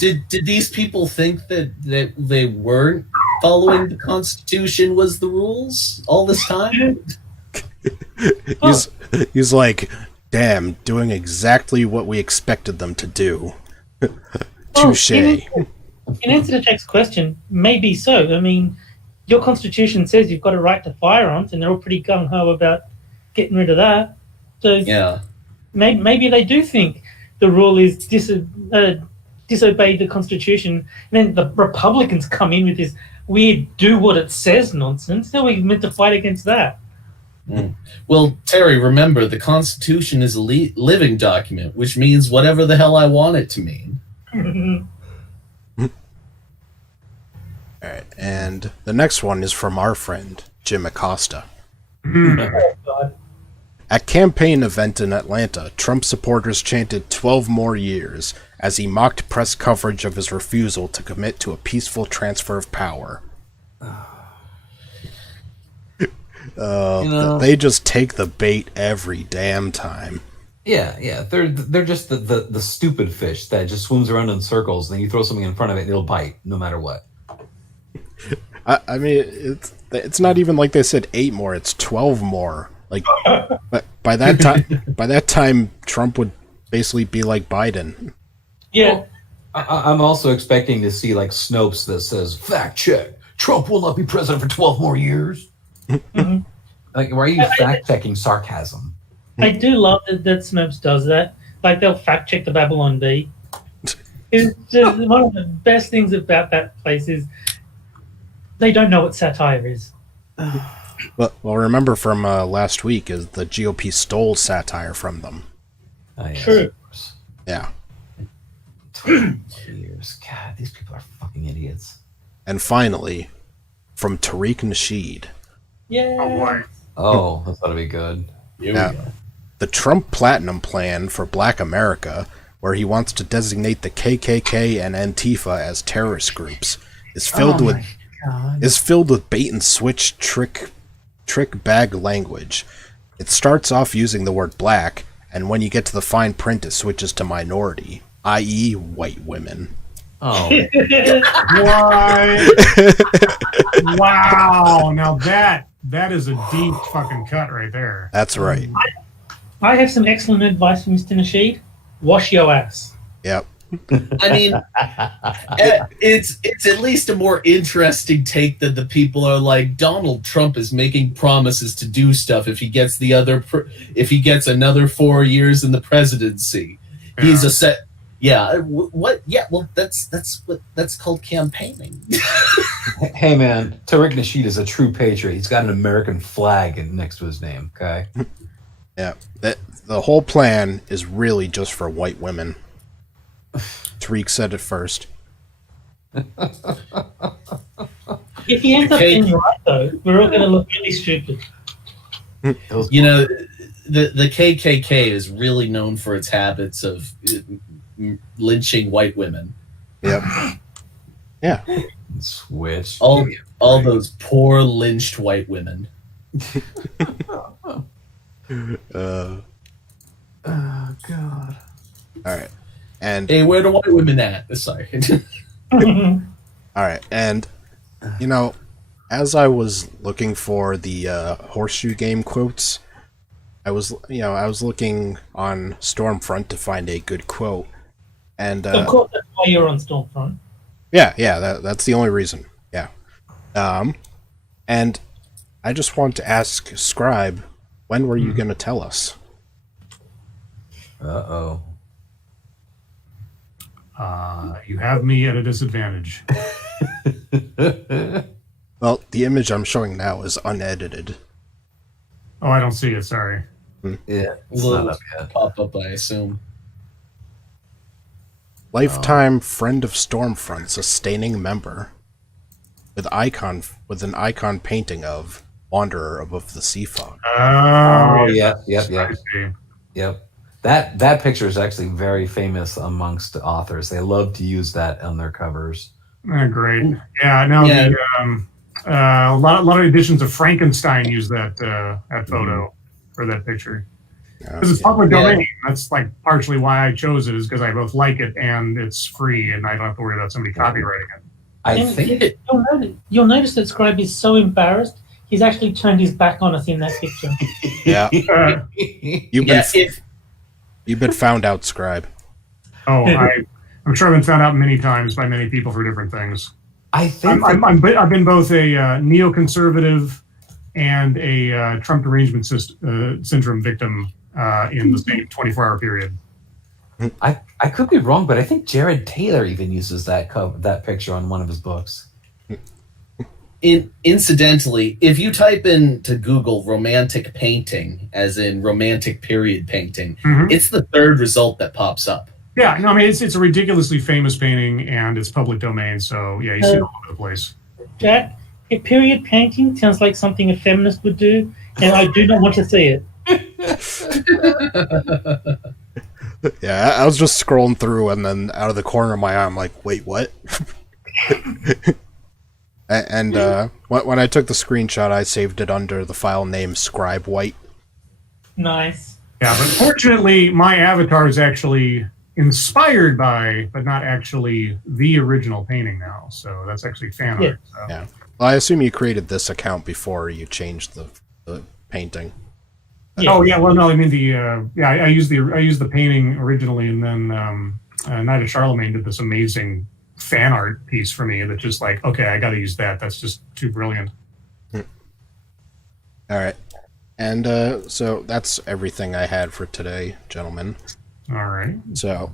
Did these people think that they weren't following the Constitution was the rules all this time? He's like, damn, doing exactly what we expected them to do. Touche. In answer to Jack's question, maybe so. I mean, your Constitution says you've got a right to firearms, and they're all pretty gung-ho about getting rid of that. So Yeah. maybe they do think the rule is disobey the Constitution. And then the Republicans come in with this weird do what it says nonsense. How are we meant to fight against that? Well, Terry, remember, the Constitution is a living document, which means whatever the hell I want it to mean. All right, and the next one is from our friend Jim Acosta. Oh, God. At campaign event in Atlanta, Trump supporters chanted 12 more years as he mocked press coverage of his refusal to commit to a peaceful transfer of power. They just take the bait every damn time. Yeah. They're just the stupid fish that just swims around in circles, and then you throw something in front of it, and it'll bite no matter what. I mean, it's not even like they said 8 more; it's 12 more. Like, but by that time, Trump would basically be like Biden. Yeah. I'm also expecting to see like Snopes that says fact check: Trump will not be president for 12 more years. Mm-hmm. Like, why are you fact checking sarcasm? I do love that Snopes does that. Like, they'll fact check the Babylon Bee. It's just one of the best things about that place is they don't know what satire is. Well, remember from last week is the GOP stole satire from them. Oh, yeah, True. Yeah. 12 years. God, these people are fucking idiots. And finally, from Tariq Nasheed. Yeah. Oh boy. Oh, that's gotta be good. Here Yeah. we go. The Trump Platinum Plan for Black America, where he wants to designate the KKK and Antifa as terrorist groups, is filled with bait and switch trick bag language. It starts off using the word black, and when you get to the fine print, it switches to minority, i.e., white women. Oh, Why? Wow. Now that is a deep fucking cut right there. That's right. I have some excellent advice for Mr. Nasheed. Wash your ass. Yep. I mean, it's at least a more interesting take that the people are like, Donald Trump is making promises to do stuff if he gets another 4 years in the presidency. Yeah. He's a set. Yeah. What? Yeah. Well, that's called campaigning. hey man, Tariq Nasheed is a true patriot. He's got an American flag next to his name. Okay. Yeah. The whole plan is really just for white women. Tariq said it first. If he ends up being right, though, we're all going to look really stupid. You know, the KKK is really known for its habits of lynching white women. Yep. Yeah. Switch. All those poor lynched white women. Oh God. All right. And Hey, where the white women at? Sorry. all right. And you know, as I was looking for the horseshoe game quotes, I was looking on Stormfront to find a good quote. And Of course, that's why you're on Stormfront. yeah, that's the only reason. Yeah. And I just want to ask Scribe, when were you going to tell us? Uh-oh. You have me at a disadvantage. Well, the image I'm showing now is unedited. Oh, I don't see it. Sorry. Yeah, it's Will not up yet. pop up, I assume. Lifetime friend of Stormfront, sustaining member, with an icon painting of Wanderer above the sea fog. Oh, Yep. I see. Yep. That picture is actually very famous amongst authors. They love to use that on their covers. Great. Yeah. No. Yeah. A lot of editions of Frankenstein use that photo or that picture because it's public domain. That's like partially why I chose it, is because I both like it and it's free and I don't have to worry about somebody copyrighting it. I And think you'll notice that Scribe is so embarrassed. He's actually turned his back on us in that picture. Yeah. You've been found out, Scribe. I'm sure I've been found out many times by many people for different things. I think I've been both a neoconservative and a Trump derangement syndrome victim in the same 24-hour period. I could be wrong, but I think Jared Taylor even uses that picture on one of his books. Incidentally, if you type into Google romantic painting, as in romantic period painting, it's the third result that pops up. Yeah, no, I mean, it's a ridiculously famous painting, and it's public domain, so yeah, you see it all over the place. Jack, a period painting sounds like something a feminist would do, and I do not want to see it. Yeah, I was just scrolling through, and then out of the corner of my eye, I'm like, wait, what? And when I took the screenshot, I saved it under the file name Scribe White. Nice. Yeah, but fortunately, my avatar is actually inspired by, but not actually the original painting now. So that's actually fan art. So. Yeah. Well, I assume you created this account before you changed the painting. Yeah. Oh yeah, well no, I mean I used the painting originally, and then Knight of Charlemagne did this amazing fan art piece for me that just like, okay, I got to use that. That's just too brilliant. All right, and so that's everything I had for today, gentlemen. All right. So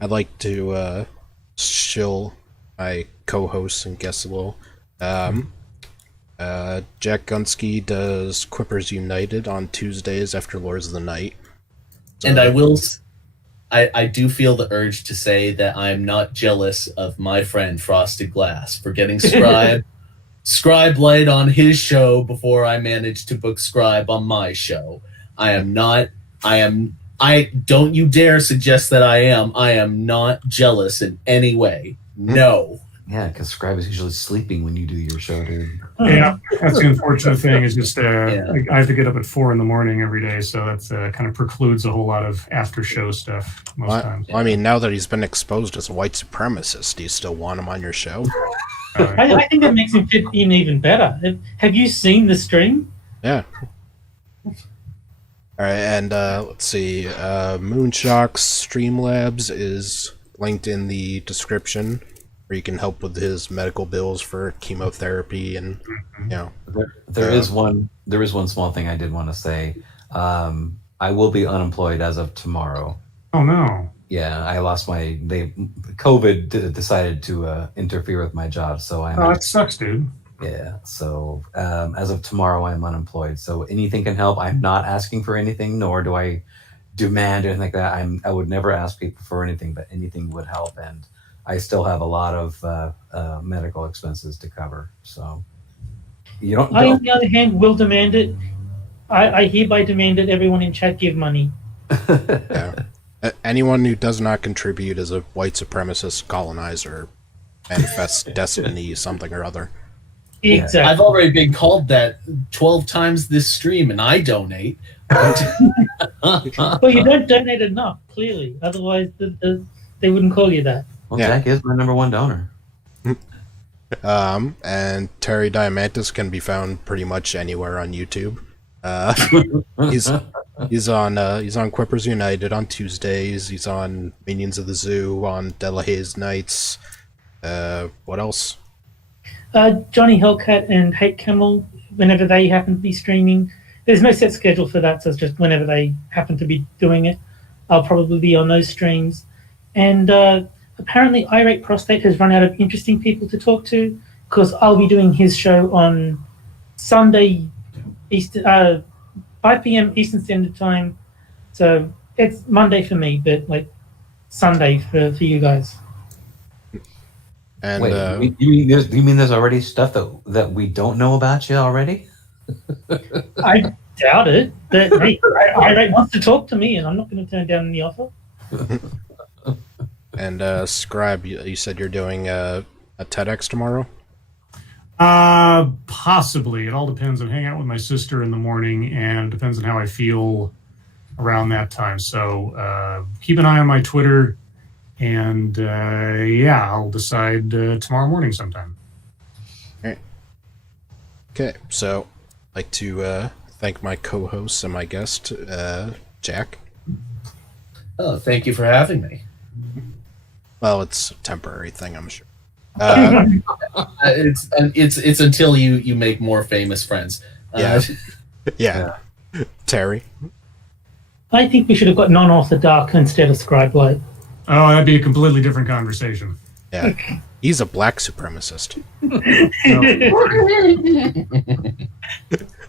I'd like to shill my co-hosts and guests a little. Jack Gunsky does Quippers United on Tuesdays after Lords of the Night. So, And I do feel the urge to say that I'm not jealous of my friend Frosted Glass for getting Scribe Light on his show before I managed to book Scribe on my show. Don't you dare suggest that I am. I am not jealous in any way. No. Yeah, because Scribe is usually sleeping when you do your show, dude. Yeah, that's the unfortunate thing. Is just Yeah. I have to get up at 4 a.m. every day, so that's kind of precludes a whole lot of after show stuff most times. I mean, now that he's been exposed as a white supremacist, do you still want him on your show? I think that makes him fit in even better. Have you seen the stream? Yeah. All right, and let's see. Moonshock's Streamlabs is linked in the description, where you can help with his medical bills for chemotherapy, and you know. There is one small thing I did want to say. I will be unemployed as of tomorrow. Oh no. Yeah, I lost COVID decided to interfere with my job, so I'm. Oh, that sucks, dude. Yeah, so as of tomorrow, I'm unemployed. So anything can help. I'm not asking for anything, nor do I demand anything like that. I would never ask people for anything, but anything would help. And I still have a lot of medical expenses to cover. So you don't. I, on the other hand, will demand it. I hereby demand that everyone in chat give money. Yeah. Anyone who does not contribute is a white supremacist colonizer, manifests destiny, something or other. Exactly. I've already been called that 12 times this stream, and I donate. Well, you don't donate enough, clearly. Otherwise, they wouldn't call you that. Well, Yeah. Jack is my number one donor. And Terry Diamantis can be found pretty much anywhere on YouTube. He's on Quippers United on Tuesdays. He's on Minions of the Zoo on Delahaye's Nights. What else? Johnny Hellcat and Hate Camel, whenever they happen to be streaming. There's no set schedule for that, so it's just whenever they happen to be doing it. I'll probably be on those streams. And apparently Irate Prostate has run out of interesting people to talk to, because I'll be doing his show on Sunday, 5 p.m. Eastern Standard Time. So it's Monday for me, but like Sunday for you guys. And Wait, you mean there's already stuff that we don't know about you already? I doubt it, but hey, Irate wants to talk to me, and I'm not going to turn down the offer. and Scribe, you said you're doing a TEDx tomorrow? Possibly. It all depends. I'm hanging out with my sister in the morning, and depends on how I feel around that time. So keep an eye on my Twitter, and I'll decide tomorrow morning sometime. All right. Okay, so I'd like to thank my co-hosts and my guest, Jack. Oh, thank you for having me. Well, it's a temporary thing, I'm sure. It's until you make more famous friends. Yeah. Terry. I think we should have got non-orthodox instead of Scribe Light. Oh, that'd be a completely different conversation. Yeah. He's a black supremacist.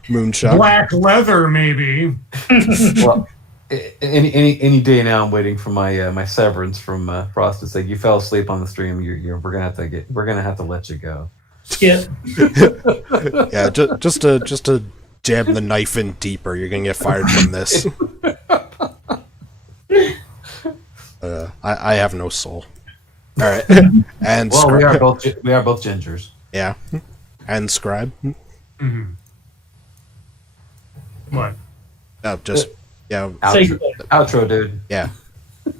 Moonshot. Black leather, maybe. Well, any day now, I'm waiting for my severance from Frost to say you fell asleep on the stream. We're gonna have to let you go. Yeah. Yeah, just to jab the knife in deeper. You're gonna get fired from this. I have no soul. All right, and Well, we Scribe. are both gingers. Yeah, and Scribe. Mm-hmm. What? Just yeah, Outro, dude. yeah.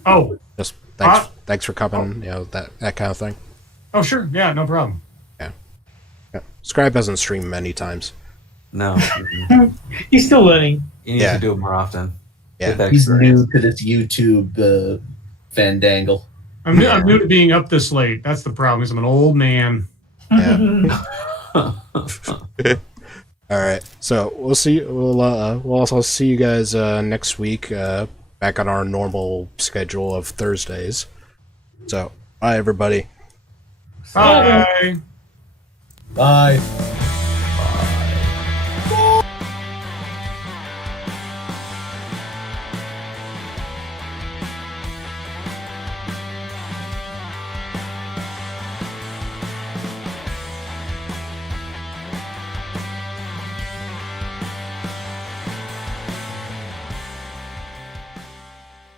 Oh. Just thanks for coming. You know that kind of thing. Oh, sure. Yeah, no problem. Yeah. Scribe hasn't streamed many times. No, He's still learning. you need to do it more often. Yeah. Get that He's experience. new to this YouTube fandangle. I'm new to being up this late. That's the problem. Is I'm an old man. Yeah. All right. So we'll see. We'll also see you guys next week. Back on our normal schedule of Thursdays. So bye everybody. Bye. Bye.